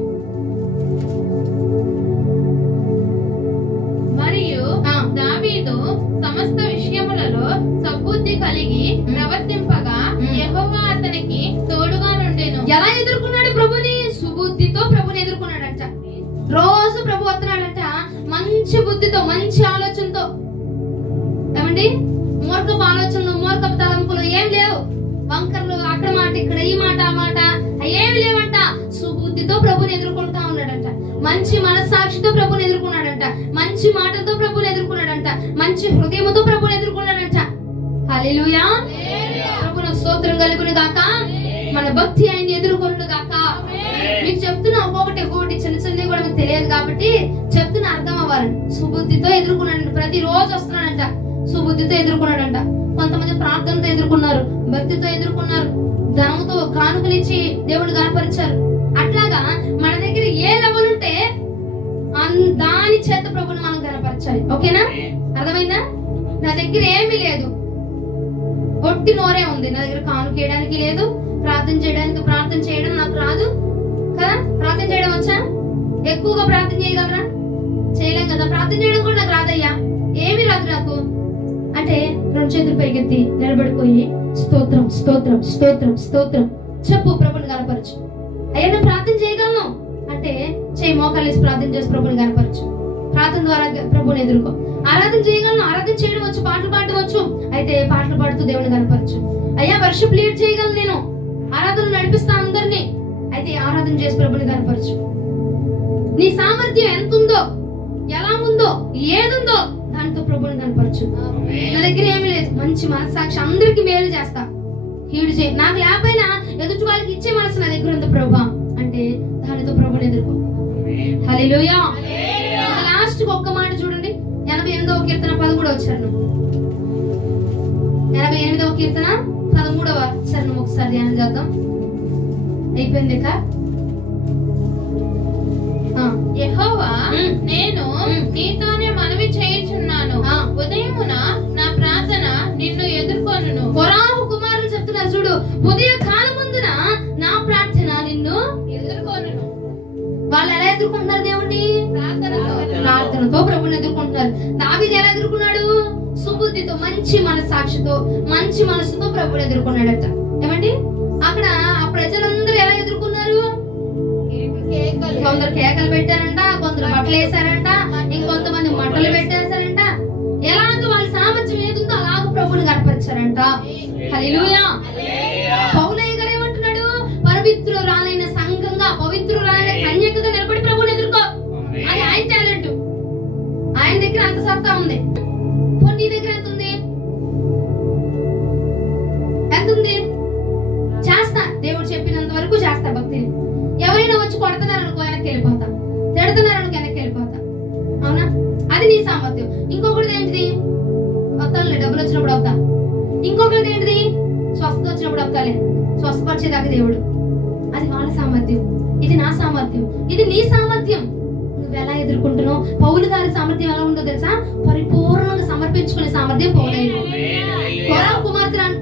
మరియు దావీదు సమస్త విషయములలో సద్బుద్ధి కలిగి ప్రవర్తింపగా యెహోవా అతనికి తోడుగా నుండెను. ఎలా ఎదుర్కొన్నాడు ప్రభుని? సుబుద్ధితో ప్రభుని ఎదుర్కొన్నాడంట. రోజు ప్రభు వస్తున్నాడంట మంచి బుద్ధితో, మంచి ఆలోచనతో. ఏమండి? మూర్ఖపు ఆలోచనలు, మూర్ఖపు తలంపులు ఏం లేవు. వంకర్లు, అక్కడ మాట ఇక్కడ ఈ మాట ఆ మాట ఏమి లేవంట. సుబుద్ధితో ప్రభుని ఎదుర్కొంటా ఉన్నాడంట. మంచి మనస్సాక్షితో ప్రభుని ఎదుర్కొన్నాడంట. మంచి మాటలతో ప్రభుని ఎదుర్కొన్నాడంట. మంచి హృదయంతో ప్రభుని ఎదుర్కొన్నాడంట. హల్లెలూయా. ప్రభువుకు స్తోత్రం కలుగును గాక. మన భక్తి ఆయన్ని ఎదుర్కొనును గాక. మీకు చెప్తున్నా ఒక్కొక్కటి చిన్న చిన్నవి కూడా మీకు తెలియదు కాబట్టి చెప్తున్నా అర్థం అవ్వాలని. సుబుద్ధితో ఎదుర్కొన్నాడంట. ప్రతి రోజు వస్తున్నాడంట, సుబుద్ధితో ఎదుర్కొన్నాడంట. కొంతమంది ప్రార్థనతో ఎదుర్కొన్నారు, భక్తితో ఎదుర్కొన్నారు, ధనముతో కానుకలిచ్చి దేవుడు కనపరిచారు. అట్లాగా మన దగ్గర ఏ లెవెల్ ఉంటే దాని చేత ప్రభుని మనం కనపరచాలి. ఓకేనా? అర్థమైందా? నా దగ్గర ఏమీ లేదు, ఒట్టి నోరే ఉంది, నా దగ్గర కానుకేయడానికి లేదు, ప్రార్థన చేయడం నాకు రాదు కదా. ప్రార్థన చేయడం వచ్చా? ఎక్కువగా ప్రార్థన చేయగలరా? చేయలేం కదా. ప్రార్థన చేయడం కూడా నాకు రాదయ్యా, ఏమి రాదు నాకు అంటే 2 చేతులు పైకెత్తి నిలబడిపోయి స్తోత్రం స్తోత్రం స్తోత్రం స్తోత్రం చెప్పు, ప్రభుని కనపరచు. అయ్యా నేను ప్రార్థన చేయగలను అంటే చేయి, మోకాలేసి ప్రార్థన చేసి ప్రభుని కనపరచు. ప్రార్థన ద్వారా ప్రభుని ఎదుర్కో. ఆరాధన చేయగలను, ఆరాధన చేయడం వచ్చు, పాటలు పాడవచ్చు, అయితే పాటలు పాడుతూ దేవుని కనపరచు. అయ్యా వర్షిప్ లీడ్ చేయగలను, నేను ఆరాధన నడిపిస్తా అందరినీ, అయితే ఆరాధన చేసి ప్రభుని కనపరచు. నీ సామర్థ్యం ఎంత ఉందో, ఎలా ఉందో, ఏదుందో దాంతో ప్రభుని కనపరచు. నా దగ్గర ఏమీ లేదు, మంచి మనస్సాక్షి, అందరికి మేలు చేస్తా, కీడు చేయి, నాకు లేకపోయినా ఎదుటి వాళ్ళకి ఇచ్చే మనసు నా దగ్గర ఉంది ప్రభా అంటే దానితో ప్రభుని ఎదుర్కో. హల్లెలూయా. లాస్ట్ ఒక్క మాట చూడండి, 88వ కీర్తన 13వ చరణం. 88వ కీర్తన 13వ చరణం ఒకసారి ధ్యానం చేద్దాం. అయిపోయింది కా? యెహోవా, నేను నీతోనే మనవి చేయుచున్నాను, ఉదయమున నా ప్రార్థన నిన్ను ఎదుర్కొనును. కొరాహు కుమారులు చెప్తున్నారు చూడు, ఉదయ కాలమందున నా ప్రార్థన నిన్ను ఎదుర్కొనును. వాళ్ళు ఎలా ఎదుర్కొంటున్నారు దేవుణ్ణి? ప్రార్థనతో ప్రభుని ఎదుర్కొంటున్నారు. దావీదు ఎలా ఎదుర్కొన్నాడు? సుబుద్ధితో, మంచి మనస్సాక్షితో, మంచి మనసుతో ప్రభుని ఎదుర్కొన్నాడట. ఏమండి అక్కడ ఆ ప్రజలందరూ ఎలా ఎదుర్కొన్నారు? కొందరు కేకలు పెట్టారంట, కొందరు బట్టలు వేసారంట, ఇంకొంతమంది మంటలు పెట్టేశారంట. ఎలాగ వాళ్ళ సామర్థ్యం ఏదుందో అలాగ ప్రభుని కనపరిచారంట. హల్లెలూయా. పౌలయ్య గారు ఏమంటున్నాడు? పవిత్రురాలైన సంఘంగా, పవిత్రురాలైన కన్యకగా నిలబడి ప్రభుని ఎదుర్కో. అది ఆయన టాలెంట్. ఆయన దగ్గర అంత సత్తా ఉంది. నీ దగ్గర ఎంత ఉంది? ఎంత ఉంది? చేస్తా, దేవుడు చెప్పినంత వరకు చేస్తా భక్తిని. ఎవరైనా వచ్చి కొడుతున్నారు అనుకో, వెనక్కి వెళ్ళిపోతా, తిడుతున్నారు అనుకో, వెనక్కి వెళ్ళిపోతా. అవునా? అది నీ సామర్థ్యం. ఇంకొకటి ఏంటిది? వస్తానులే, డబ్బులు వచ్చినప్పుడు వస్తా. ఇంకొకటి ఏంటిది? స్వస్థత వచ్చినప్పుడు వస్తాలే, స్వస్థపరిచేదాకా దేవుడు. అది వాళ్ళ సామర్థ్యం, ఇది నా సామర్థ్యం, ఇది నీ సామర్థ్యం. నువ్వు ఎలా ఎదుర్కొంటున్నావు? పౌలు గారి సామర్థ్యం ఎలా ఉందో తెలుసా? పరిపూర్ణంగా సమర్పించుకునే సామర్థ్యం పౌలు.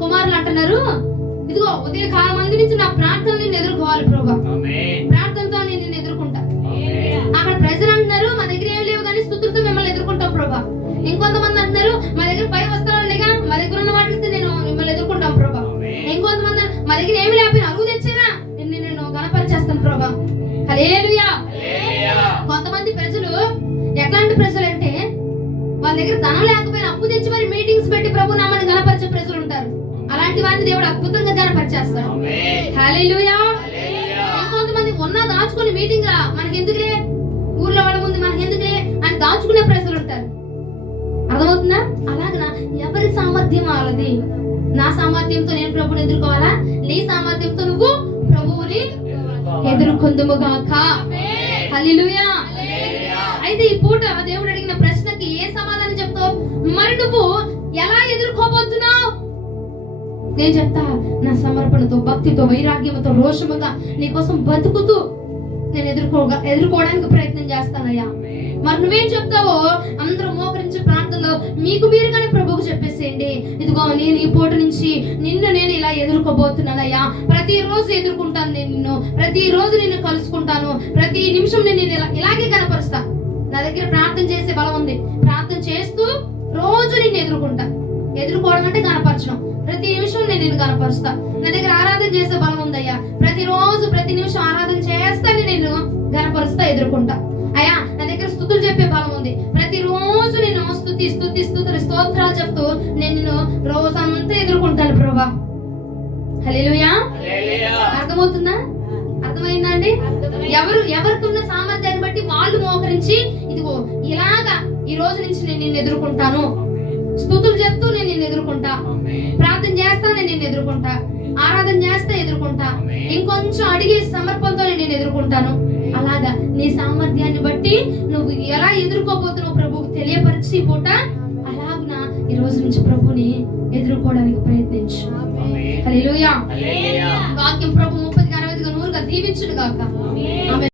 కుమారులు అంటున్నారు, ఇదిగో ఉదయ కాలం మంది నుంచి నా ప్రార్థనలు నేను ఎదుర్కోవాలి ప్రభా, ప్రార్థనతో నేను నిన్ను ఎదుర్కొంటా. అక్కడ ప్రజలు అంటున్నారు, మా దగ్గర ఏం లేవు కానీ స్తుతులతో మిమ్మల్ని ఎదుర్కొంటాం ప్రభా. ఇంకొంతమంది అంటున్నారు, మా దగ్గర పై వస్త్రాలు లేగా, మా దగ్గర ఉన్న వాటితో నేను మిమ్మల్ని ఎదుర్కొంటాం ప్రభా. ఇంకొంతమంది మా దగ్గర ఏమి లేకపోయినా అరువు తెచ్చేవా, నేను గణపరిచేస్తాను ప్రభా. హల్లెలూయా. కొంతమంది ప్రజలు ఎట్లాంటి ప్రజలు అంటే, వాళ్ళ దగ్గర ధనం లేకపోయినా అప్పు తెచ్చి మరి మీటింగ్స్ పెట్టి ప్రభు నామాన్ని గణపరిచే ప్రజలు ఉంటారు. అలాంటి వారిని దేవుడు అద్భుతంగా గణపరిచేస్తాడు. హల్లెలూయా. ఇంకొంతమంది ఉన్న దాచుకుని మీటింగ్ రా, మనకి ఎందుకులే, ఊర్లో వాళ్ళ ముందు మనకి ఎందుకులే అని దాచుకునే ప్రజలు ఉంటారు. అర్థమవుతుందా? అలాగనా ఎవరి సామర్థ్యం వాళ్ళది. నా సామర్థ్యంతో నేను ప్రభుని ఎదుర్కోవాలా? నీ సామర్థ్యంతో నువ్వు ప్రభువుని ఎదుర్కొందుముగాక. హల్లెలూయా. అయితే ఈ పూట దేవుడు అడిగిన ప్రశ్నకి ఏ సమాధానం చెప్తావు? మరి నువ్వు ఎలా ఎదుర్కోబోతున్నావు? నేను చెప్తా, నా సమర్పణతో, భక్తితో, వైరాగ్యంతో, రోషముగా నీ కోసం బతుకుతూ నేను ఎదుర్కోవడానికి ప్రయత్నం చేస్తానయ్యా. మరి నువ్వేం చెప్తావో అందరూ మోకరించి ప్రార్థనలో మీకు మీరుగానే ప్రభువుకు చెప్పేసేయండి, ఇదిగో నేను ఈ పూట నుంచి నేను ఇలా ఎదుర్కోబోతున్నానయ్యా. ప్రతిరోజు ఎదుర్కొంటాను నేను నిన్ను, ప్రతిరోజు నిన్ను కలుసుకుంటాను, ప్రతి నిమిషం నేను ఇలాగే కనపరుస్తా. నా దగ్గర ప్రార్థన చేసే బలం ఉంది. ప్రార్థన చేస్తూ రోజు నిన్ను ఎదుర్కోవడం అంటే కనపరచడం. ప్రతి నిమిషం నేను నిన్ను కనపరుస్తా. నా దగ్గర ఆరాధన చేసే బలం ఉందయ్యా. ప్రతిరోజు ప్రతి నిమిషం ఆరాధన చేస్తాను, నేను గనపరుస్తా, ఎదుర్కొంటా. అయ్యా నా దగ్గర స్తుతులు చెప్పే బలం ఉంది. ప్రతిరోజు నేను స్తోత్రాలు చెప్తూ నేను రోజంతా ఎదుర్కొంటాను ప్రభా. హల్లెలూయా. అర్థమవుతుందా? అర్థమైందా అండి? ఎవరికి ఉన్న సామర్థ్యాన్ని బట్టి వాళ్ళు మోకరించి, ఇదిగో ఇలాగా ఈ రోజు నుంచి నేను నిన్ను ఎదుర్కొంటాను, స్తుతులు చెప్తూ నేను నిన్ను ఎదుర్కొంటా, ప్రార్థన చేస్తా నేను నిన్ను ఎదుర్కొంటా, ఆరాధన చేస్తే ఎదుర్కొంటా, ఇంకొంచెం అడిగే సమర్పణతో నేను ఎదుర్కొంటాను. అలాగా నీ సామర్థ్యాన్ని బట్టి నువ్వు ఎలా ఎదుర్కోబోతున్నావు ప్రభువుకు తెలియపరిచి పూట అలాగునా ఈ రోజు నుంచి ప్రభుని ఎదుర్కోవడానికి ప్రయత్నించు. హల్లెలూయా. వాక్యం ప్రభు 30 గా 60 గా 100గా దీవించును గాక.